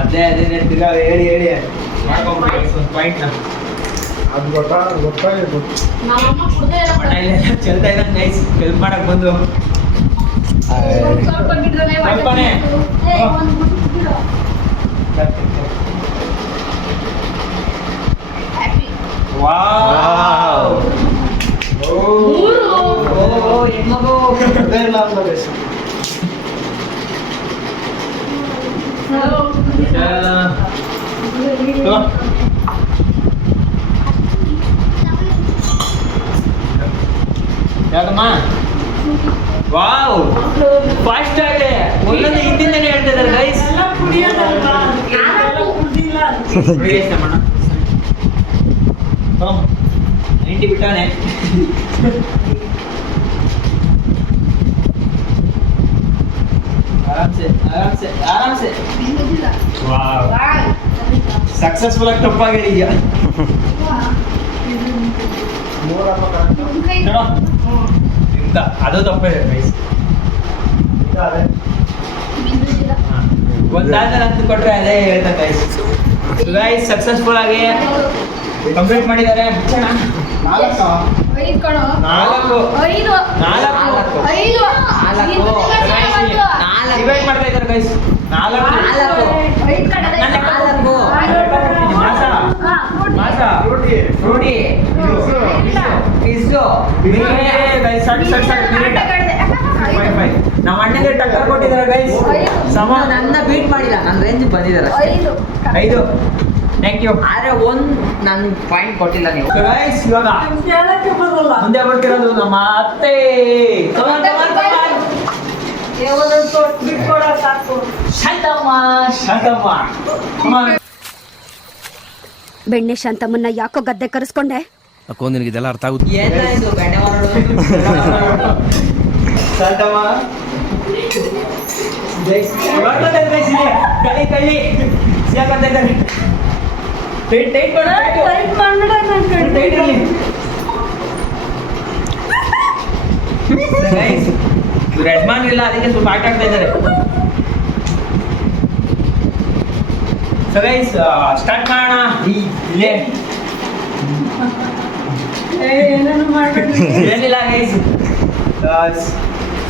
ಅದೇ ತಿರ್ಗಾ ಹೇಳಿ ಮಾಡ್ಕೊಂಡ್ಬಿಡಿ ಒಂದು ಪಾಯಿಂಟ್ನ. ಅದು ಗೊತ್ತಾಗಿರ್ಬೋದು. ಮನೆಯಲ್ಲಿ ಚೆಲ್ತಾ ಇದ್ದಂಗೆ ಗೈಸ್ ಹೆಲ್ಪ್ ಮಾಡಕ್ ಬಂದು. ಸ್ವಲ್ಪನೇ. ವಾವ್. ಓ ಹೆಣ್ಮಗು. ಅದೇ ಇಲ್ಲ ಅಂತ ಬೇಸ್. ಯಾಕಮ್ಮ? ವಾವ್ ಫಾಸ್ಟ್ ಆಗಿ ಒಂದೊಂದು ಹಿಂದಿಂದನೇ ಹೇಳ್ತಾ ಇದ್ದಾರೆ ಗೈಸ್. ನೈಂಟಿ ಬಿಟ್ಟಾನೆ. ಆರಾಮ್ಸೆ. ಸಕ್ಸಸ್ಫುಲ್ ಆಗಿ ತಪ್ಪಾಗಿದೆಯಾ ಇಂತ ಅದು ತಪ್ಪಿದೆ ಗೈಸ್. ಒಂದಾದ್ಮೇಲೆ ಅಂತ ಕೊಟ್ರೆ ಅದೇ ಹೇಳ್ತಾ ಗೈಸ್. ಗೈಸ್ ಸಕ್ಸಸ್ಫುಲ್ ಆಗಿ ಕಂಪ್ಲೀಟ್ ಮಾಡಿದ್ದಾರೆ. ಡಿವೈಡ್ ಮಾಡ್ತಾ ಇದ್ದಾರೆ ಗೈಸ್. 4 ಫ್ರೂಟಿ ನಮ್ಮ ಅಣ್ಣಗೆ ಟಕ್ಕರ್ ಕೊಟ್ಟಿದ್ದಾರೆ ಗೈಸ್. ನನ್ನ ಬೀಟ್ ಮಾಡಿಲ್ಲ, ನನ್ನ ರೇಂಜ್ ಬಂದಿದ್ದಾರೆ 5. Thank you. ಆದ್ರೆ ನನ್ನ ಪಾಯಿಂಟ್ ಕೊಟ್ಟಿಲ್ಲ ನೀವು ಗೈಸ್. ಇವಾಗ ಮುಂದೆ ಬರ್ತಿರೋದು ನಮ್ಮ ಅತ್ತೆ. ಶಾಂತಮ್ಮ. ಬೆಣ್ಣೆ ಶಾಂತಮ್ಮನ್ನ ಯಾಕೋ ಗದ್ದೆ ಕರೆಸ್ಕೊಂಡೆ. ಅಕ್ಕೋ ನಿನಗೆ ಇದೆಲ್ಲ ಅರ್ಥ ಆಗುತ್ತೆ. ಏನಾಯ್ತು ಬೆಣ್ಣೆ ಮಾಡೋದು? ಶಾಂತಮ್ಮ ಕಳಿ ಯಾಕಂತ ಇದ್ದಾರೆ. ಟೈಟ್ ಇರಲಿ. ಇವ್ರು ಯಜಮಾನ್ ಇಲ್ಲ, ಅದಕ್ಕೆ ಸ್ವಲ್ಪ ಆಟ ಆಡ್ತಾ ಇದ್ದಾರೆ. ಸೊ ಗೈಸ್ ಸ್ಟಾರ್ಟ್ ಮಾಡೋಣ. ಇಲ್ಲೇ ಏನಿಲ್ಲ ಗೈಸ್.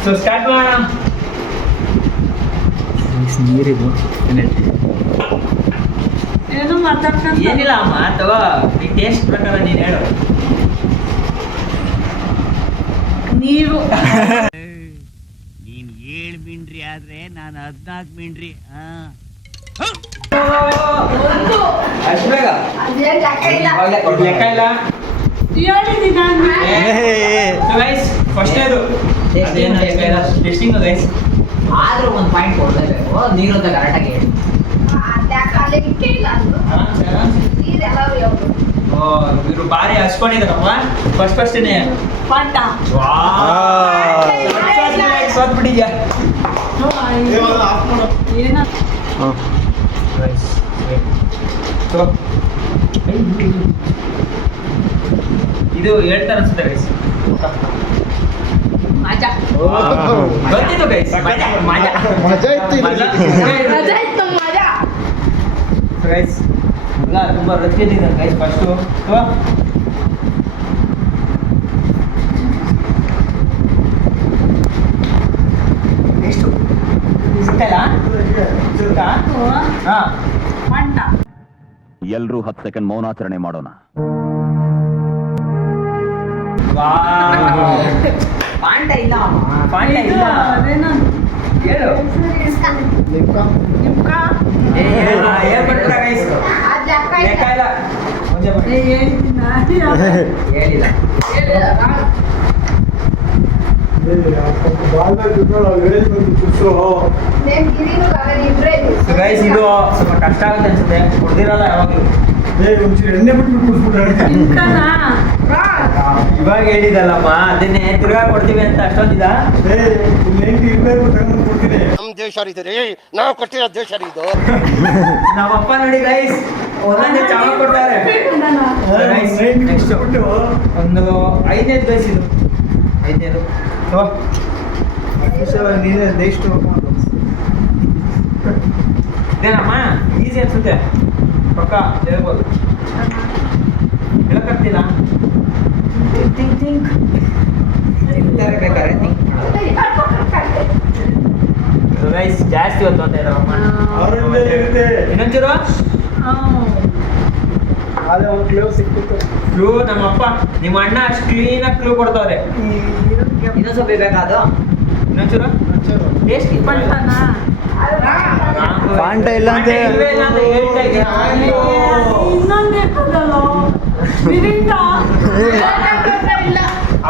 ಸೊ ಸ್ಟಾರ್ಟ್ ಮಾಡೋಣ. ನೀರಿದು ಏನಿಲ್ಲ ಅಮ್ಮ, ತಗೋ ನೀ ಟೇಸ್ಟ್ ಪ್ರಕಾರ ನೀನು ಹೇಳು. ನೀರು ನೀನ್ 7 ಮಿಂಡ್ರಿ ಆದ್ರೆ ನಾನು 14 ಮಿಂಡ್ರಿ. ಅಷ್ಟು ಬೇಗ ಲೆಕ್ಕ ಇಲ್ಲ. ಹೇಳಿದ್ದೀನಿ ನಾನು. ಗೈಸ್ ಫಸ್ಟೇದು ಅದೇನು ಲೆಕ್ಕ ಇಲ್ಲ, ಟೆಸ್ಟಿಂಗ್ ಗೈಸ್. ಆದ್ರೂ ಒಂದು ಪಾಯಿಂಟ್ ಕೊಡ್ಲೇಬೇಕು, ನೀರು ಅಂತ ಕರೆಕ್ಟಾಗಿ ಹೇಳಿ. ಇವರು ಭಾರಿ ಹಚ್ಕೊಂಡಿದಾರಪ್ಪ ಫಸ್ಟ್ನೇ. ಪಾಠ ಸೋತ್ಬಿಟ್ಟಿದ್ಯಾ. ಏನ ಇದು ಹೇಳ್ತಾರೆ ಅನ್ಸುತ್ತೆ ಗೈಸ್. ಮಜಾ ಗೊತ್ತಿತ್ತು ಗೈಸ್. ಮಜಾ ಇತ್ತು ಮಜಾ ಇತ್ತು ಮಜಾ. ಗೈಸ್ ತುಂಬಾ ರೊಚ್ಚಿದ್ದಾರೆ ಗೈಸ್. ಫಸ್ಟು ಎಷ್ಟು ಸಿಕ್ಕಲ್ಲ ಸಿಕ್ಕಾ? ಹಾ ಮಂಟ ಎಲ್ರೂ 10 ಸೆಕೆಂಡ್ ಮೌನಾಚರಣೆ ಮಾಡೋಣ. ಪಾಂಡ ಇಲ್ಲ ಪಾಂಡ ಇಲ್ಲ ಅದೇನ ಹೇಳು. ನಿಮ್ಕ ಹೇಳ್ಬಿಟ್ರ ಗೈಸ್. ಲೆಕ್ಕ ಇಲ್ಲ ಮುಂದೆ ಬನ್ನಿ. ಹೇಳಿಲ್ಲ. ಗೈಸ್ ಇದು ಸ್ವಲ್ಪ ಕಷ್ಟ ಆಗುತ್ತೆ ಅನ್ಸುತ್ತೆ, ಕೊಡ್ದಿರಲ್ಲ ಯಾವಾಗಲೂ. ಎಣ್ಣೆ ಬಿಟ್ಟು ಕುಡಿಸ್ಬಿಟ್ರೆ ನಿಮ್ಕನಾ ಇವಾಗ ಹೇಳಿದಲ್ಲಮ್ಮ, ಅದನ್ನೇ ತಿರ್ಗಾ ಕೊಡ್ತೀವಿ ಅಂತ ಅಷ್ಟೊಂದಿದ. ಇರ್ಬೇಕು ತಗೊಂಡು ಕೊಡ್ತೀನಿ. ನಮ್ ದೇಶ ರೀ, ನಾವು ಕೊಟ್ಟಿರೋ ದೇಶ ರೀ ಇದು. ನಮ್ಮಪ್ಪ ನೋಡಿ ಗೈಸ್ ಒಂದೊಂದೇ ಚಾವ ಕೊಡ್ತಾರೆ. ನೆಕ್ಸ್ಟ್ ಒಂದು 5ನೇದು ಗೈಸ್, ಇದು 5ನೇದು. ನೀನೇ ದೇಶ ಇದೇನಮ್ಮ ಈಸಿ ಅನ್ಸುತ್ತೆ, ಪಕ್ಕ ಹೇಳ್ಬೋದು. ಹೇಳಕ್ಕಾಗ್ತಿಲ್ಲ. ಬೇಕಾದ್ರೆ ಗೈಸ್ ಜಾಸ್ತಿ ಹೊತ್ತು ಅಂತ ಇದ್ದಾರಮ್ಮ. ಅವರಿಂದ ಇರುತ್ತೆ. ಇನ್ನೊಂಚೂರು ಅದೇ ಒಂದು ಕ್ಲೂ ಸಿಕ್ಕಿತ್ತು. ಕ್ಲೂ ನಮ್ಮಪ್ಪ ನಿಮ್ಮ ಅಣ್ಣ ಅಷ್ಟು ಕ್ಲೀನಾಗಿ ಕ್ಲೂ ಕೊಡ್ತಾವ್ರೆ. ಇನ್ನೊಂದು ಸ್ವಲ್ಪ ಬೇಕಾದು. ಇನ್ನೊಂಚೂರು ಟೇಸ್ಟ್ ಪಂಟನಾ ಪಾಂಟ ಇಲ್ಲ ಅಂತ ಹೇಳ್ತಾ ಇದ್ದೆ. ಇನ್ನೊಂದು ಇರ್ತದಲ್ಲ ಮಿರಿಂಡ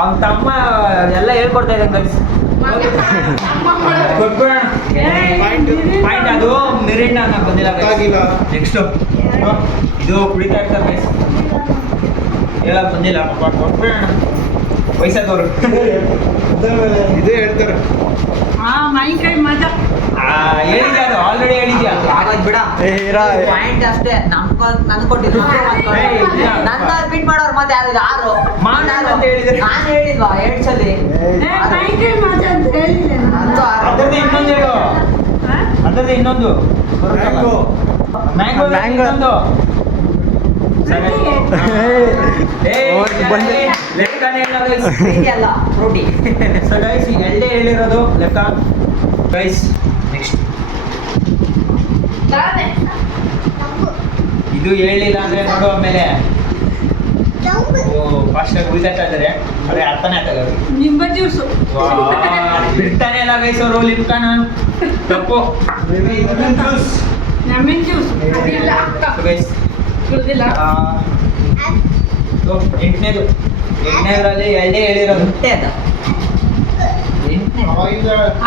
ಅವ್ನ ತಮ್ಮ ಎಲ್ಲ ಹೇಳ್ಕೊಡ್ತಾ ಇದ್ದಾನೆ ಗೈಸ್. ಕೊಟ್ಬಿಡೋಣ ಪಾಯಿಂಟ್. ಅದು ಮಿರಿಂಡ ಅನ್ನಕ್ ಬಂದಿಲ್ಲ ಗೊತ್ತಾಗಿಲ್ಲ. ನೆಕ್ಸ್ಟ್ ಇದು ಕುಡಿತಾ ಇರ್ತಾರೆ ಗೈಸ್, ಹೇಳಕ್ ಬಂದಿಲ್ಲ ಪಾಪ. ಕೊಟ್ಬಿಡೋಣ ವಯಸ್ಸಾದವ್ರು. ಇದೇ ಹೇಳ್ತಾರೆ. ಮೈಕೈ ಮಜಾ ಹೇಳಿದ್ಯಾ, ಅದು ಆಲ್ರೆಡಿ ಹೇಳಿದ್ಯಾ. ಆಗೋದ್ ಬಿಡ. ಪಾಯಿಂಟ್ ಅಷ್ಟೇ. ನನ್ ಕೊಟ್ಟಿದ್ದು ನನ್ನ ರಿಪೀಟ್ ಮಾಡೋರು ಮತ್ತೆ ಯಾರು ಯಾರು ಮಾಡೋಣ ಅಂತ ಹೇಳಿದ್ರೆ. ನಾನು ಹೇಳಿಲ್ವಾ 2 ಸಲ. ಮೈಕೈ ಮಜಾ ಅಂತ ಹೇಳಿದೆ ನಂದು ಅದರದ್ದು ಇನ್ನೊಂದು ಹೇಳು. ಅದರದ್ದು ಇನ್ನೊಂದು ಮ್ಯಾಂಗೋ ಇನ್ನೊಂದು. ಲೆಕ್ಕನೇ ಇಲ್ಲ ಗೈಸ್. ಅಲ್ಲ ಫ್ರೂಟಿ. ಸೊ ಗೈಸ್ ಈಗ ಎರಡೇ ಹೇಳಿರೋದು ಲೆಕ್ಕ ಗೈಸ್. ನೆಕ್ಸ್ಟ್ ಇದು ಹೇಳಿಲ್ಲ ಅಂದ್ರೆ ನೋಡು ಆಮೇಲೆ ಫಾಸ್ಟ್ ಆಗಿ ಉಳಿತಾ ಇದ್ದಾರೆ. ಅದೇ ಅರ್ಥನೇ ಆಗ್ತದೆ. ನಿಂಬೆ ಜ್ಯೂಸು ಬಿಡ್ತಾನೆ ಇಲ್ಲ ಗೈಸ್ ಅವರು ಲಿಮ್ಕಾನ. ತಪ್ಪು. ಲೆಮನ್ ಜ್ಯೂಸ್ ಗೈಸ್ ಕುಡ್ದಿಲ್ಲ. 8ನೇದರಲ್ಲಿ ಎರಡೇ ಹೇಳಿರೋದು.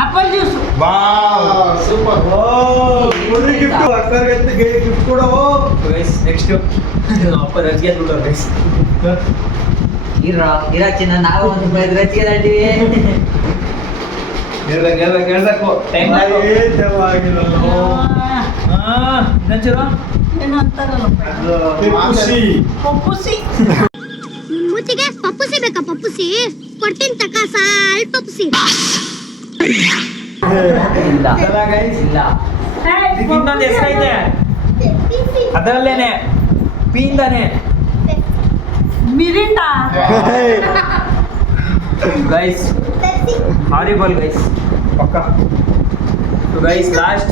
Apple juice super. ಗಿಫ್ಟ್ ಅಕ್ಕರ್ಗೆ ಗಿಫ್ಟ್ ಕೊಡೋ. ಗೈಸ್ ನೆಕ್ಸ್ಟ್ ಅಪ್ಪ ರಜ್ಗೆ ದುಡ್ಡು ಗೈಸ್. ಇರೋ ಚಿನ್ನ ನಾವು ಒಂದು ರಚಿಗೆ ತಳ್ತೀವಿ. ಹೇಳ್ಬೇಕು ಟೈಮ್ ಆಗಿಲ್ಲೋ. ಇನ್ನೊಂಚೂರು ಏನೋ ಅಂತಾರಲ್ಲ ಪಪ್ಪುಸಿ. ಮುತ್ತಿಗೆ ಪಪ್ಪುಸಿ ಬೇಕಾ? ಪಪ್ಪುಸಿ ಕೊಡ್ತೀನಿ ತಕ, ಸ್ವಲ್ಪ ಪಪ್ಪುಸಿ. ಇಲ್ಲ ಅದಲ್ಲ ಗೈಸ್. ಇಲ್ಲ. ಇನ್ನೊಂದು ಎಷ್ಟೈತೆ ಅದರಲ್ಲೇನೆ ಪೀಂದಾನೆ ಮಿರಿಂಡ ಗೈಸ್. ಹಾರಿಬಲ್ ಗೈಸ್ ಪಕ್ಕ. ಗೈಸ್ ಲಾಸ್ಟ್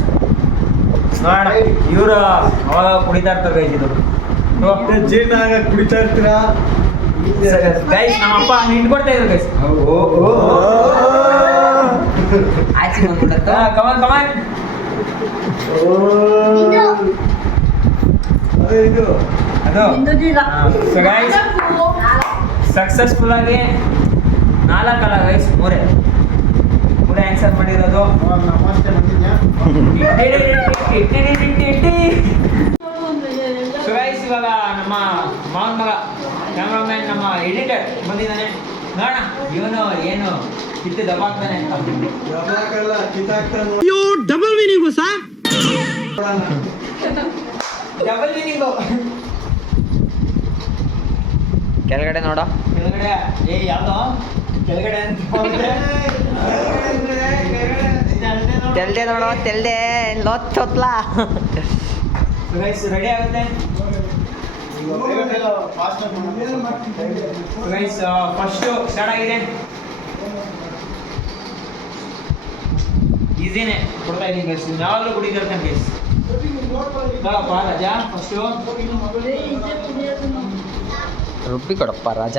ನೋಡೋಣ. ಇವರು ಅವಾಗ ಕುಡಿತಾ ಇರ್ತಾರೆ ಗೈಸ್. ಇದು ಜೀರ್ಣ ಕುಡಿತಾ ಇರ್ತೀರಾ? ಗೈಸ್ ನಮ್ಮ ಅಪ್ಪ ನಿಂತ್ಕೊಡ್ತಾ ಇದ್ರು ಗೈಸ್. ಆಚೆ ಬಂದ್ಬಿಡತ್ತ. ಕಮಾನ್ ಕಮಾನ್. ಇದು ಅದು ಸೊ ಗೈಸ್ ಸಕ್ಸಸ್ಫುಲ್ ಆಗಿ 4 ಅಲ್ಲ ಗೈಸ್, ಮೂರೇ ಆನ್ಸರ್ ಮಾಡಿರೋದು. ನಮಸ್ತೆ ಬಂದಿದ್ಯಾ? ಸೊ ಗೈಸ್ ಇವಾಗ ನಮ್ಮ ಮಾವನ ಮಗ ಕ್ಯಾಮ್ರಾಮ್ಯಾನ್ ನಮ್ಮ ಎಡಿಟರ್ ಬಂದಿದ್ದಾನೆ. ನೋಡೋಣ ಇವನು ಏನು ಕಿತ್ತು ದಬಾಕ್ತಾನೆ ಅಂತ. ಯಾವಾಗಲ್ಲ ಕಿತ್ತಾಕ್ತಾನೆ. ಡಬಲ್ ಮೀನಿಂಗು ಸಾ ಡಬಲ್ ಮೀನಿಂಗು. ಕೆಳಗಡೆ ನೋಡೋ. ಕೆಳಗಡೆ ಯಾವ್ದೋ ಕೆಳಗಡೆ ಅಂತ ತೆಲ್ದೆ ನೋಡೋ, ತೆಲ್ದೆ ಲೊತ್ತೊತ್ಲ. ಗೈಸ್ ರೆಡಿ ಆಗುತ್ತೆ ಗೈಸ್. ಫಸ್ಟ್ ಸ್ಟಾರ್ಟ್ ಆಗಿದೆ. ಈಸಿನೇ ಕೊಡ್ತಾ ಇದ್ದೀನಿ ಗೈಸ್. ಯಾವಾಗಲೂ ಕುಡಿದಿರ್ತಾನೆ ಗೈಸ್. ಬಾ ರಾಜ ಫಸ್ಟು. ರುಬ್ಬಿ ಕೊಡಪ್ಪ ರಾಜ,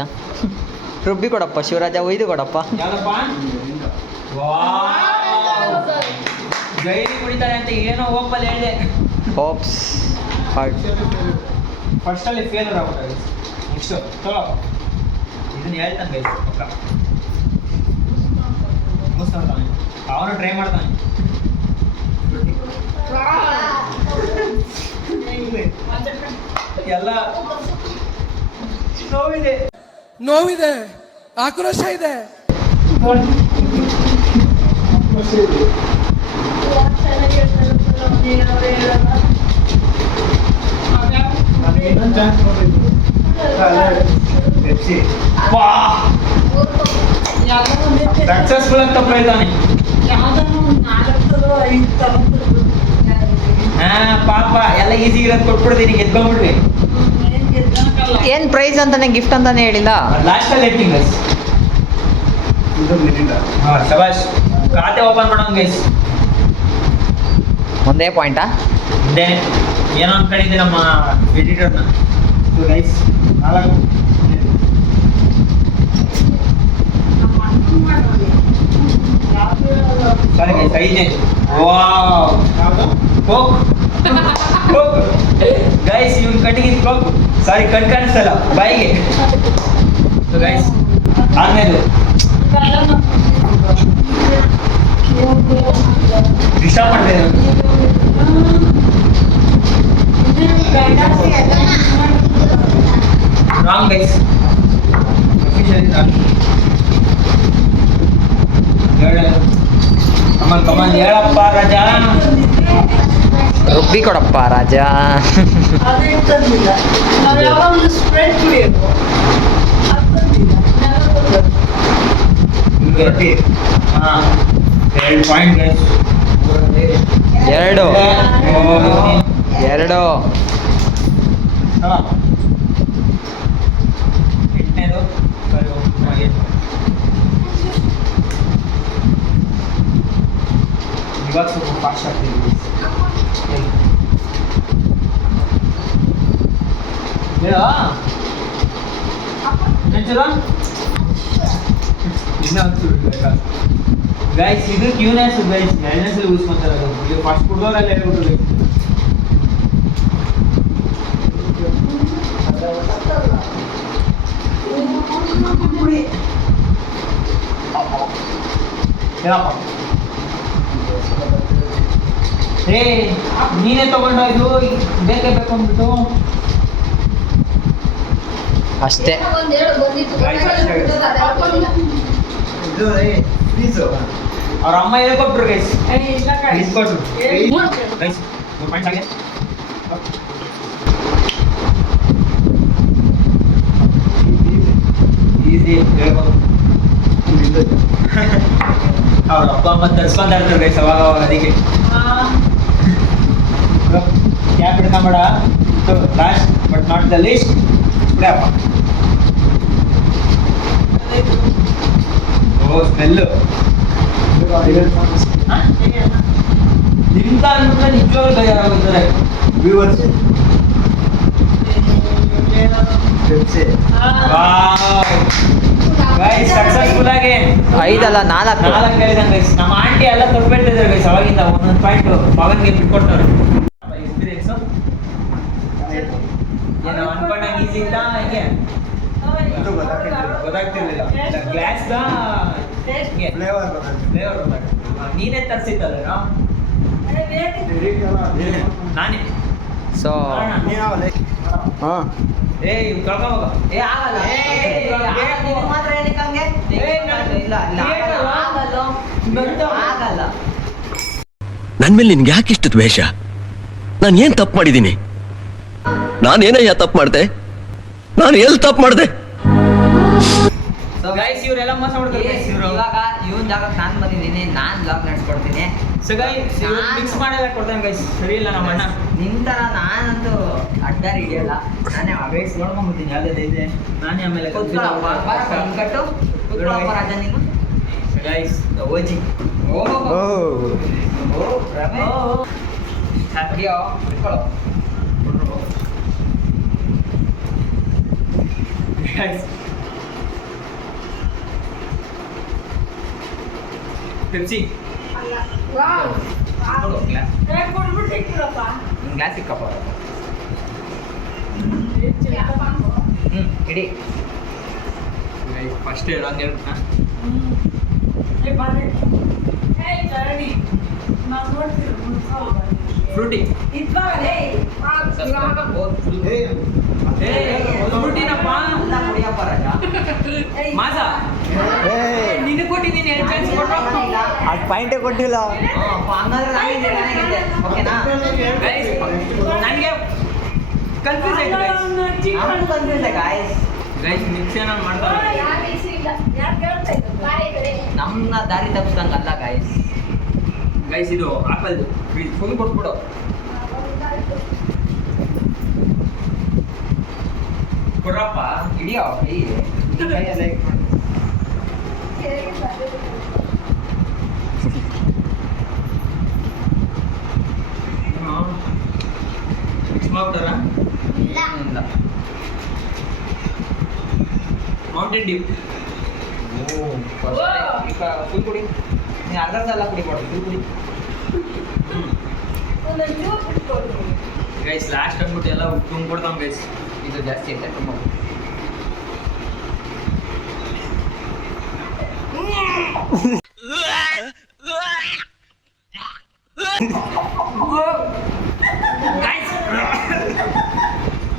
ರುಬ್ಬಿ ಕೊಡಪ್ಪ ಶಿವರಾಜ, ಒಯ್ದು ಕೊಡಪ್ಪ. ಯಾವ್ದಪ್ಪ? ಡೈಲಿ ಕುಡಿತಾರೆ ಅಂತ ಏನೋ ಹೋಪಲ್ಲಿ ಹೇಳಿದೆ. ಹೋಪ್ಸ್ ಫಸ್ಟಲ್ಲಿ ಫೇಲ್ಯೂರ್ ಆಗ್ಬಿಟ್ಟಾಗ ನೆಕ್ಸ್ಟು ತಗೋ ಇದನ್ನ ಹೇಳ್ತಾನೆ ಗೈಸ್. ಪಕ್ಕ ಮುಗಿಸ್ತಾನೆ ಅವನು ಟ್ರೈ ಮಾಡ್ತಾನೆ. ಎಲ್ಲ ನೋವಿದೆ, ಆಕ್ರೋಶ ಇದೆ. ಸಕ್ಸಸ್ಫುಲ್ ಅಂತ ಹೇಳ್ತಾನೆ. ಪಾಪ ಎಲ್ಲ ಈಸಿ ಇರೋದು ಕೊಟ್ಬಿಡ್ತೀನಿ, ಗೆದ್ಕೊಂಡ್ಬಿಡ್ವಿ. ಏನ್ ಪ್ರೈಸ್ ಅಂತಾನೆ, ಗಿಫ್ಟ್ ಅಂತಾನೆ ಹೇಳಿಲ್ಲ. ಲಾಸ್ಟಲ್ಲಿ ಹೇಳ್ತೀನಿ ಗೈಸ್. ಹಾಂ ಶಬಾಷ್. ಖಾತೆ ಓಪನ್ ಮಾಡೋಣ ಗೈಸ್. ಒಂದೇ ಪಾಯಿಂಟಾ? ಇದ್ದೇನೆ ಏನೋ ಅನ್ಕೊಂಡಿದ್ದೆ ನಮ್ಮ ಎಡಿಟರ್ನ. Guys 4 sorry guys 5. Wow coke coke guys. ಇವ್ನ ಕಣ್ಣಿಗೆ ಕೋಕ್, ಸಾರಿ ಕಣ್ ಕಾಣಿಸ್ತಲ್ಲ ಬಾಯಿಗೆ. ಸೊ ಗೈಸ್ ಆದ್ಮೇಲೆ ಡಿಸ್ಟರ್ಬ್ ಮಾಡ್ತೇನೆ. Wrong guys, officially wrong. Come on ಹೇಳಪ್ಪ ರಾಜ. ರುಬ್ಬಿ ಕೊಡಪ್ಪ ರಾಜ. ಹಾಂ 2 ಪಾಯಿಂಟ್ ಗೈಸ್. 2 8ನೇದು ಇವಾಗ ಸ್ವಲ್ಪ ಫಾಸ್ಟ್ ಆಗ್ತೀವಿ. ಹೇಳ ಗೈಸ್. ಇದು ಕ್ಯೂನೆಸ್ ಗೈಸ್, ಎಣ್ಣೆಸಲ್ಲಿ ಉಳಿಸ್ಕೊಂತಾರೆ. ಅದು ಇದು ಫಾಸ್ಟ್ ಫುಡ್ದವರೆಲ್ಲ ಹೇಳ್ಬಿಟ್ರು ಹೇಳಪ್ಪ. ನೀನೇ ತಗೊಂಡ ಇದು ಬೇಕೇ ಬೇಕು ಅಂದ್ಬಿಟ್ಟು ಅಷ್ಟೇ. ಇದು ಫ್ರೀಸು. ಅವ್ರ ಅಮ್ಮ ಹೇಳ್ಕೊಟ್ರು ಗೈಸ್, ಇಸ್ಕೊಟ್ರು ಗೈಸ್. 3 ಪಾಯಿಂಟ್ ಆಗಿದೆ. ಈಸಿ ಹೇಳ್ಬೋದು. ಅವ್ರ ಅಪ್ಪ ಅಮ್ಮ ತರ್ಸ್ಕೊಂತ ಇರ್ತಾರೆ ಗೈಸ್ ಅವಾಗ ಅವಾಗ. ಅದಕ್ಕೆ ಕ್ಯಾಪ್ ಹಿಡ್ಕೊಂಬೇಡ. Last but not the least ಬಿಡಪ್ಪ. ಓ ಸ್ಮೆಲ್ಲು ನಿಂತ ಅಂದ್ಬಿಟ್ರೆ ನಿಜವಾಗ್ಲೂ ಬೇಜಾರಾಗುತ್ತಾರೆ ವ್ಯೂವರ್ಸ್. ಪೆಪ್ಸಿ. ಗೈಸ್ ಸಕ್ಸಸ್ಫುಲ್ ಆಗಿ 5 ಅಲ್ಲ 4. 4 ಹೇಳಿದಂಗೆ ಗೈಸ್. ನಮ್ಮ ಆಂಟಿ ಎಲ್ಲ ತೊಗೊಳ್ತಿದ್ದಾರೆ ಗೈಸ್ ಅವಾಗಿಂದ ಒಂದೊಂದು ಪಾಯಿಂಟ್ ಪವನ್ಗೆ ಬಿಟ್ಕೊಡ್ತಾರೆ. ಎಕ್ಸ್ಪೀರಿಯನ್ಸ್ ಏನೋ ಅನ್ಕೊಂಡಂಗೆ ಈಸಿ ಇತ್ತಾ ಹಿಂಗೆ ಇದು ಗೊತ್ತಾಗ್ತಿರ್ಲಿಲ್ಲ. ಗ್ಲಾಸ್ ಫ್ಲೇವರ್ ಬರ್ತದೆ. ಫ್ಲೇವರ್ ಗೊತ್ತಾಗ್ತಿರ್ಲಿಲ್ಲ. ನೀನೇ ತರಿಸಿದ್ದಲ್ಲ ನಾನೇ. ಸೊ ಹಾ ಏ ಇವ್ ಕಳ್ಕೊಂಡ್ ಹೋಗು. ಏ ಆಗಲ್ಲ ನೀನು ಮಾತ್ರ ಏನಕ್ಕೆ ಹಂಗೆ? ಇಲ್ಲ ಆಗಲ್ಲ. ನನ್ ಮೇಲೆ ನಿನ್ಗೆ ಯಾಕೆ ಇಷ್ಟು ದ್ವೇಷ? ನಾನು ಏನ್ ತಪ್ಪು ಮಾಡಿದ್ದೀನಿ? ನಾನೇನಯ್ಯ ತಪ್ಪು ಮಾಡ್ದೆ? ನಾನು ಎಲ್ಲಿ ತಪ್ಪು ಮಾಡ್ದೆ? ಸೊ ಗೈಸ್ ಇವರೆಲ್ಲ ಮೋಸ ಮಾಡ್ತಾರೆ guys ಇವ್ರು. ಇವಾಗ ಇವನ್ ಜಾಗಕ್ಕೆ ನಾನು ಬಂದಿದ್ದೀನಿ, ನಾನು ಬ್ಲಾಗ್ ನಡೆಸ್ಕೊಡ್ತೀನಿ. ಸೊ ಗೈಸ್ ಮಿಕ್ಸ್ ಮಾಡಲ್ಲ ಕೊಡ್ತಾನೆ ಗೈಸ್. ಸರಿ ಇಲ್ಲ ನಮ್ಮ ಅಣ್ಣ. ನಿನ್ ತರ ನಾನಂತೂ ಅಡ್ಡಾರಿ ಹಿಡಿಯಲ್ಲ. ನಾನೇ ಗೈಸ್ ನೋಡ್ಕೊಂಡ್ಬಿಡ್ತೀನಿ ಯಾವ್ದು ಇದೆ. ನಾನೇ ಆಮೇಲೆ ಕಟ್ಟು ರಾಜ ನೀನು. ಗೈಸ್ ಓಜಿ ಹಿಡಿಯೋ ಇಟ್ಕೊಳ್ಳೋ. ಗೈಸ್ ಪೆಪ್ಸಿ ಗ್ಲಾಸ್ ಇಕ್ಕಪ್ಪ. ಇಡಿ. ಫಸ್ಟ್ ಹೇಳು ಅಂತ ಹೇಳ್ಬಿಟ್ಟ. ಫ್ರೂಟಿ ಫ್ರೂಟಿನಪ್ಪ ಕುಡಿಯಪ್ಪ ರಾಜ. ಮಾಸ ನಿನಗೆ ಕೊಟ್ಟಿದ್ದೀನಿ ಎರಡು ಚಾನ್ಸ್ ಕೊಟ್ಟು. ಅದು ಪಾಯಿಂಟೇ ಕೊಟ್ಟಿಲ್ಲ. ಹಂಗಾದ್ರೆ ನಾನಿದ್ದೆ ಓಕೆನಾ? ಗೈಸ್ ನನಗೆ ಕನ್ಫ್ಯೂಸ್ ಆಯ್ತು ಗೈಸ್. ನಾನು ಕನ್ಫ್ಯೂಸ್ ಗಾಯ್ಸ್. ಗೈಸ್ ಮಿಕ್ಸ್ ಏನೋ ಮಾಡ್ತಾರೆ. ನಮ್ಮನ್ನ ದಾರಿ ತಪ್ಪಿಸ್ದಂಗಲ್ಲ ಗಾಯ್ಸ್. ಗೈಸ್ ಇದು ಆಪಲ್ದು ಫುಲ್ ಕೊಟ್ಬಿಡು. ಕೊಡ್ರಪ್ಪ. ಹಿಡಿಯೋ ಮಿಕ್ಸ್ ಮಾಡ್ತಾರ. ಇಲ್ಲ ಮೌಂಟೇನ್ ಡ್ಯೂ. ಫುಲ್ ಕುಡಿ. ನೀನು ಅರ್ಧದಲ್ಲ ಕುಡಿಬಾರ್ದು, ಫುಲ್ ಕುಡಿ. ಗೈಸ್ ಲಾಸ್ಟ್ ಅಂದ್ಬಿಟ್ಟು ಎಲ್ಲ ತುಂಬಿಕೊಡ್ತಾವ ಗೈಸ್. ಇದು ಜಾಸ್ತಿ ಐತೆ ತುಂಬ.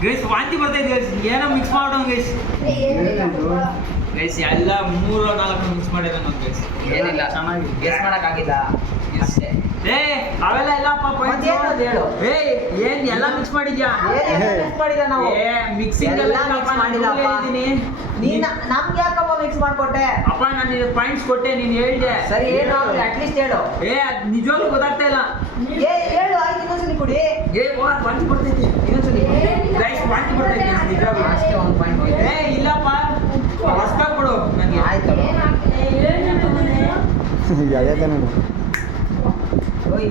ಗೈಸ್ ವಾಂತಿ ಬರ್ತೈತೆ ಗೈಸ್. ಏನೋ ಮಿಕ್ಸ್ ಮಾಡೋಣ ಗೈಸ್. ಗೈಸ್ ಎಲ್ಲ 3-4 ಮಿಕ್ಸ್ ಮಾಡಿರೋಣ ಗೈಸ್. ಏನಿಲ್ಲ, ಚೆನ್ನಾಗಿ ಗೆಸ್ ಮಾಡಕ್ಕಾಗಿಲ್ಲ ಅಷ್ಟೇ. ಏ ಅವೆಲ್ಲ ಎಲ್ಲಪ್ಪ ಮತ್ತೇನು ಅದು ಹೇಳು? ಏ ಏನ್ ಎಲ್ಲ ಮಿಕ್ಸ್ ಮಾಡಿದ್ಯಾ? ಮಿಕ್ಸ್ ಮಾಡಿದ ನಾವು. ಏ ಮಿಕ್ಸಿಂಗ್ ಎಲ್ಲ mix ಮಾಡಿಲ್ಲಪ್ಪ. ನೀನ್ ನಮ್ಗೆ ಯಾಕಪ್ಪ ಮಿಕ್ಸ್ ಮಾಡ್ಕೊಟ್ಟೆ? ಅಪ್ಪ ನಾನು ನಿನಗೆ ಪಾಯಿಂಟ್ಸ್ ಕೊಟ್ಟೆ, ನೀನು ಹೇಳ್ದೆ. ಸರಿ ಏನು ಅಟ್ಲೀಸ್ಟ್ ಹೇಳು. ಏ ಅದ್ ನಿಜವಾಗ್ಲೂ ಗೊತ್ತಾಗ್ತಾ ಇಲ್ಲ. ಹೇಳು ಆಯ್ತು, ಇನ್ನೊಂದ್ಸಲಿ ಕುಡಿ. ಏ ವಾಂತಿ ಬರ್ತೈತಿ. ಇನ್ನೊಂದ್ಸಲಿ ಗೈಸ್ ವಾಂತಿ ಬರ್ತೈತಿ ನಿಜವಾಗ್ಲೂ. ಅಷ್ಟೇ ಒಂದು ಪಾಯಿಂಟ್ ಹೋಯ್ತು. ಏ ಇಲ್ಲಪ್ಪ ಹೊಸ್ತಾಗ್ ಕೊಡು ನನಗೆ. ಆಯ್ತು ಓಯ್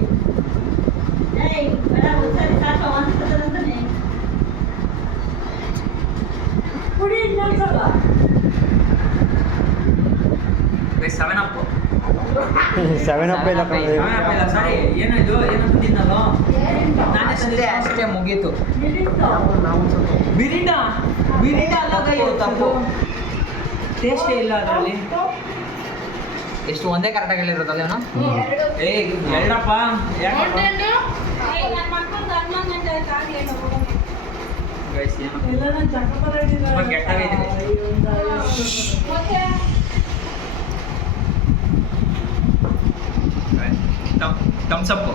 ಗೈಸ್ 7 ಅಪ್. 7 ಅಪ್ ಇಲ್ಲ ಸಾರಿ ಏನೋ ಇದು ಏನೋ ತಿನ್ನಲ್ಲ. ನಾನೇ ಅಷ್ಟೇ ಅಷ್ಟೇ ಮುಗೀತು. ಬಿರಿಂಡಾ ಅಲ್ಲ ಗೈ, ತಪ್ಪು. ಟೇಸ್ಟೇ ಇಲ್ಲ ಅದರಲ್ಲಿ. ಎಷ್ಟು ಒಂದೇ ಕರೆಕ್ಟಾಗಿ ಹೇಳಿರೋದಲ್ಲ ಅವನು. ಏ ಎರಡಪ್ಪ. ಯಾಕಪ್ಪ ಗೈಸ್ ಏನೋ ತುಂಬ ಕೆಟ್ಟಾಗೈತೆ. ಥಮ್ಸ್ ಅಪ್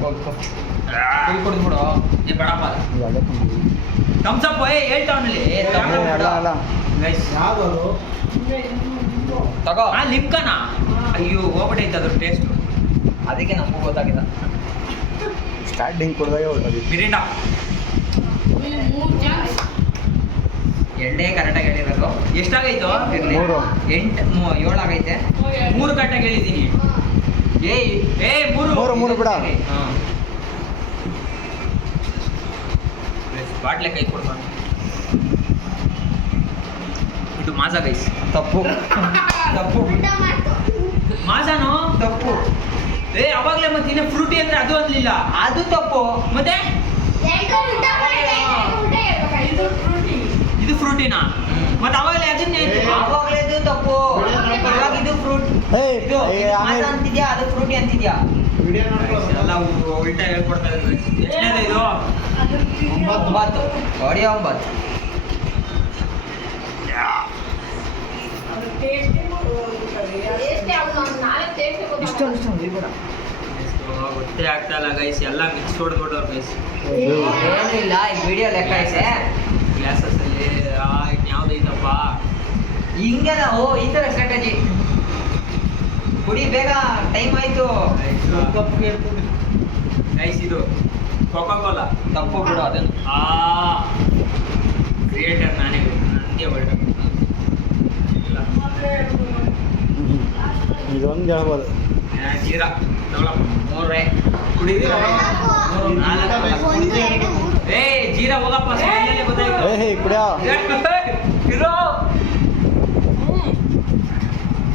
ಫುಲ್ ಕುಡಿದ್ಬಿಡು. ಏ ಬೇಡಪ್ಪ ಥಮ್ಸ್ ಅಪ್. ಏ ಹೇಳ್ತಾವನಲ್ಲಿ ಗೈಸ್ ಯಾವ್ದು ತಗೋ. ಲಿಮ್ಕನಾ? ಅಯ್ಯೋ ಹೋಗ್ಬಿಟ್ಟೈತೆ ಅದ್ರ ಟೇಸ್ಟ್. ಅದಕ್ಕೆ ನಮಗೂ ಗೊತ್ತಾಗಿಲ್ಲ. ಸ್ಟಾರ್ಟಿಂಗ್ ಕುಡ್ದಾಗ ಹೊರಟೋಗಿ ಮಿರಿಂಡಾ ಎರಡೇ ಕರೆಕ್ಟಾಗಿ ಹೇಳಿರೋದು. ಎಷ್ಟಾಗೈತು? 7 ಆಗೈತೆ. 3 ಕರೆಕ್ಟಾಗಿ ಹೇಳಿದ್ದೀನಿ. ಏ ಮೂರು ಬಿಡ. ಬಾಟ್ಲೆ ಕೈ ಕೊಡ್ತಾನೆ. ಮಾಜಾ ಗೈಸ್. ತಪ್ಪು ತಪ್ಪು ಮಾಜಾನು ತಪ್ಪು. ಅವಾಗ್ಲೇ ಮತ್ತೆ ಇನ್ನೇ ಫ್ರೂಟಿ ಅಂದ್ರೆ ಅದು ಅನ್ಲಿಲ್ಲ. ಅದು ತಪ್ಪು. ಮತ್ತೆ ಇದು ಫ್ರೂಟಿ. ಇದು ಫ್ರೂಟಿನಾ? ಮತ್ತೆ ಅವಾಗಲೇ ಅದನ್ನೇ ಆವಾಗಲೇ ಇದು ತಪ್ಪು. ಇವಾಗ ಇದು ಫ್ರೂಟ್. ಇದು ಮಾಜಾ ಅಂತಿದ್ಯಾ, ಅದು ಫ್ರೂಟಿ ಅಂತಿದ್ಯಾ? ಎಲ್ಲ ಉಲ್ಟಾ ಹೇಳ್ಕೊಡ್ತಾ ಇದ್ರು. ಎಷ್ಟನೇದು ಇದು? 9. ಹೊಡಿ 9. ಅದು ಟೇಸ್ಟೇ ಇಷ್ಟೊಂದು ಕೂಡ ಗೊತ್ತೇ ಆಗ್ತಾ ಇಲ್ಲ ಗೈಸ್, ಎಲ್ಲ ಮಿಕ್ಸ್ ಹೊಡೆದ್ಬಿಟ್ಟವ್ರು ಗೈಸ್. ಏನೂ ಇಲ್ಲ, ಈ ವಿಡಿಯೋ ಲೆಕ್ಕ ಐತೆ. ಗ್ಲಾಸಸ್ ಅಲ್ಲಿ ಯಾವ್ದೈತಪ್ಪ ಹಿಂಗೆಲ್ಲ ಈ ಥರ ಸ್ಟ್ರಾಟಜಿ. ಕುಡಿ ಬೇಗ, ಟೈಮ್ ಆಯ್ತು. ಗೈಸ್ ಇದು ಕೋಕಾ ಕೋಲಾ. ತಪ್ಪು ಬಿಡು ಅದನ್ನು. ಕ್ರಿಯೇಟರ್ ನಾನೇ, ನನಗೆ ಹೊರಟ ಇದೊಂದು ಹೇಳ್ಬೋದು. ಜೀರಾ ತಗೊಳಪ್ಪ. 3 ಕುಡಿದಿರ? 4 ಏ ಜೀರಾ ಹೋಗಪ್ಪ, ಸ್ಮೆಲ್ಲೇ ಗೊತ್ತಾಯ್ತು. ಕುಡಿಯೋ ಇರೋ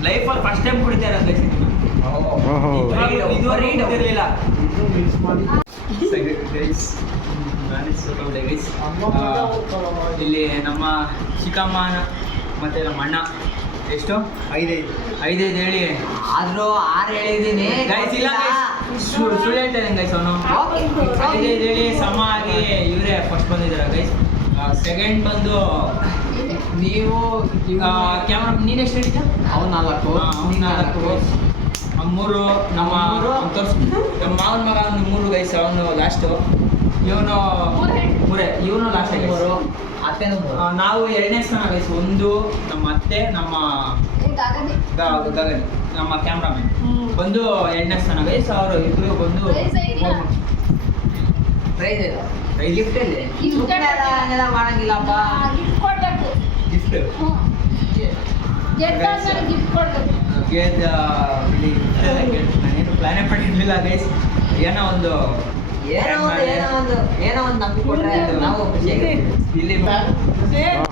ಲೈಫಲ್ಲಿ ಫಸ್ಟ್ ಟೈಮ್ ಕುಡಿತಾ ಇರೋದು ಗೈಸ್ ಇದನ್ನ. ಇದುವರೆಗೆ ಇದ್ದಿರ್ಲಿಲ್ಲ. ಇಲ್ಲಿ ನಮ್ಮ ಚಿಕ್ಕಮ್ಮನ ಮತ್ತೆ ನಮ್ಮ ಅಣ್ಣ ಎಷ್ಟು 5 ಹೇಳಿ. ಆದ್ರೂ 6 ಹೇಳಿದೀನಿ. ಗೈಸ್ ಇಲ್ಲ ಸುಳ್ಳು ಹೇಳ್ತಾ ಗೈಸ್ ಅವನು. 5 ಹೇಳಿ ಸಮ ಆಗಿ ಇವರೇ ಫಸ್ಟ್ ಬಂದಿದ್ದಾರೆ ಗೈಸ್. ಸೆಕೆಂಡ್ ಬಂದು ನೀವು ಈಗ ಕ್ಯಾಮ್ರಾ ನೀನು ಎಷ್ಟು ಹೇಳಿದ್ದ? ಅವ್ನು 4. ಅವ್ನು 4. 3 ನಮ್ಮ ನಮ್ಮ ಮಾವನ ಮಗ ಒಂದು 3 ಗೈಸ್. ಅವನು ಲಾಸ್ಟು, ಇವನು 3. ಇವನು ಲಾಸ್ಟ್ ಆಗಿ 3. ಅತ್ತೆನೂ 3. ನಾವು 2ನೇ ಸ್ಥಾನ ಗೈಸ್. 1 ನಮ್ಮ ಅತ್ತೆ, ನಮ್ಮ ಗಗನ್ ನಮ್ಮ ಕ್ಯಾಮ್ರಾಮನ್ ಬಂದು 2ನೇ ಸ್ಥಾನ ಗೈಸ್. ಅವರು ಇಬ್ರು ಬಂದು ಪ್ರೈಸ್ ಇಲ್ಲ. ಪ್ರೈಸ್ ಗಿಫ್ಟ್ ಇಲ್ಲಿ ಎಲ್ಲ ಮಾಡಂಗಿಲ್ಲಪ್ಪ. ಗಿಫ್ಟ್ ಕೊಡ್ಬೇಕು. ಗಿಫ್ಟ್ ಗಿಫ್ಟ್ ಕೊಡ್ಬೇಕು. ನಾನೇನು ಪ್ಲಾನೇ ಮಾಡಿರ್ಲಿಲ್ಲ ಗೈಸ್. ಏನೋ ಒಂದು ನಮ್ಗೆ ಕೊಟ್ರೆ ನಾವು ಖುಷಿಯಾಗಿರ್ತೀವಿ. ಇಲ್ಲಿ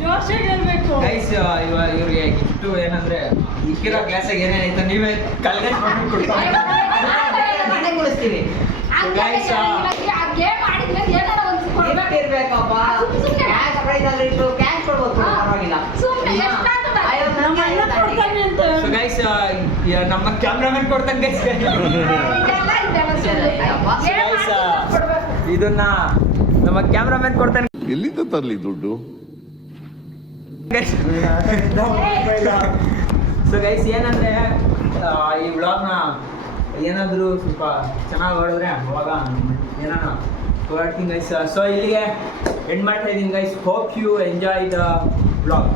ಜೋಶಾಗಿ ಹೇಳ್ಬೇಕು. ಗೈಸ್ ಇವ್ರಿಗೆ ಗಿಫ್ಟು ಏನಂದ್ರೆ ಇಕ್ಕಿರೋ ಗ್ಲಾಸಾಗ ಏನೇನೈತೆ ನೀವೇ ಕಲ್ಗಸ್ ಮಾಡ್ಕೊಂಡು ಕೊಡ್ತೀವಿ. ಕೊಡಿಸ್ತೀವಿ. ಗೈಸ್ ಗಿಫ್ಟ್ ಇರ್ಬೇಕಪ್ಪ. ಕ್ಯಾಶ್ ಪ್ರೈಸ್ ಆದ್ರೆ ಇಟ್ಟು ಕ್ಯಾಶ್ ಕೊಡ್ಬೋದು, ಪರವಾಗಿಲ್ಲ. ಸೊ ಗೈಸ್ ನಮ್ಮ ಕ್ಯಾಮ್ರಾಮನ್ ಕೊಡ್ತಾನೆ ಗೈಸ್. ಇದನ್ನ ನಮ್ಮ ಕ್ಯಾಮ್ರಾಮನ್ ಕೊಡ್ತಾನೆ. ಎಲ್ಲಿಂದ ತರ್ಲಿ ದುಡ್ಡು? ಸೊ ಗೈಸ್ ಏನಂದ್ರೆ ಈ ವ್ಲಾಗ್ನ ಏನಾದರೂ ಸ್ವಲ್ಪ ಚೆನ್ನಾಗಿ ಹೊಡೆದ್ರೆ ಅವಾಗ ಏನಾನ ಹೊರಡ್ತೀನಿ ಗೈಸ್. ಸೊ ಇಲ್ಲಿಗೆ ಎಂಡ್ ಮಾಡ್ತಾ ಇದ್ದೀನಿ guys. Hope you enjoy the vlog.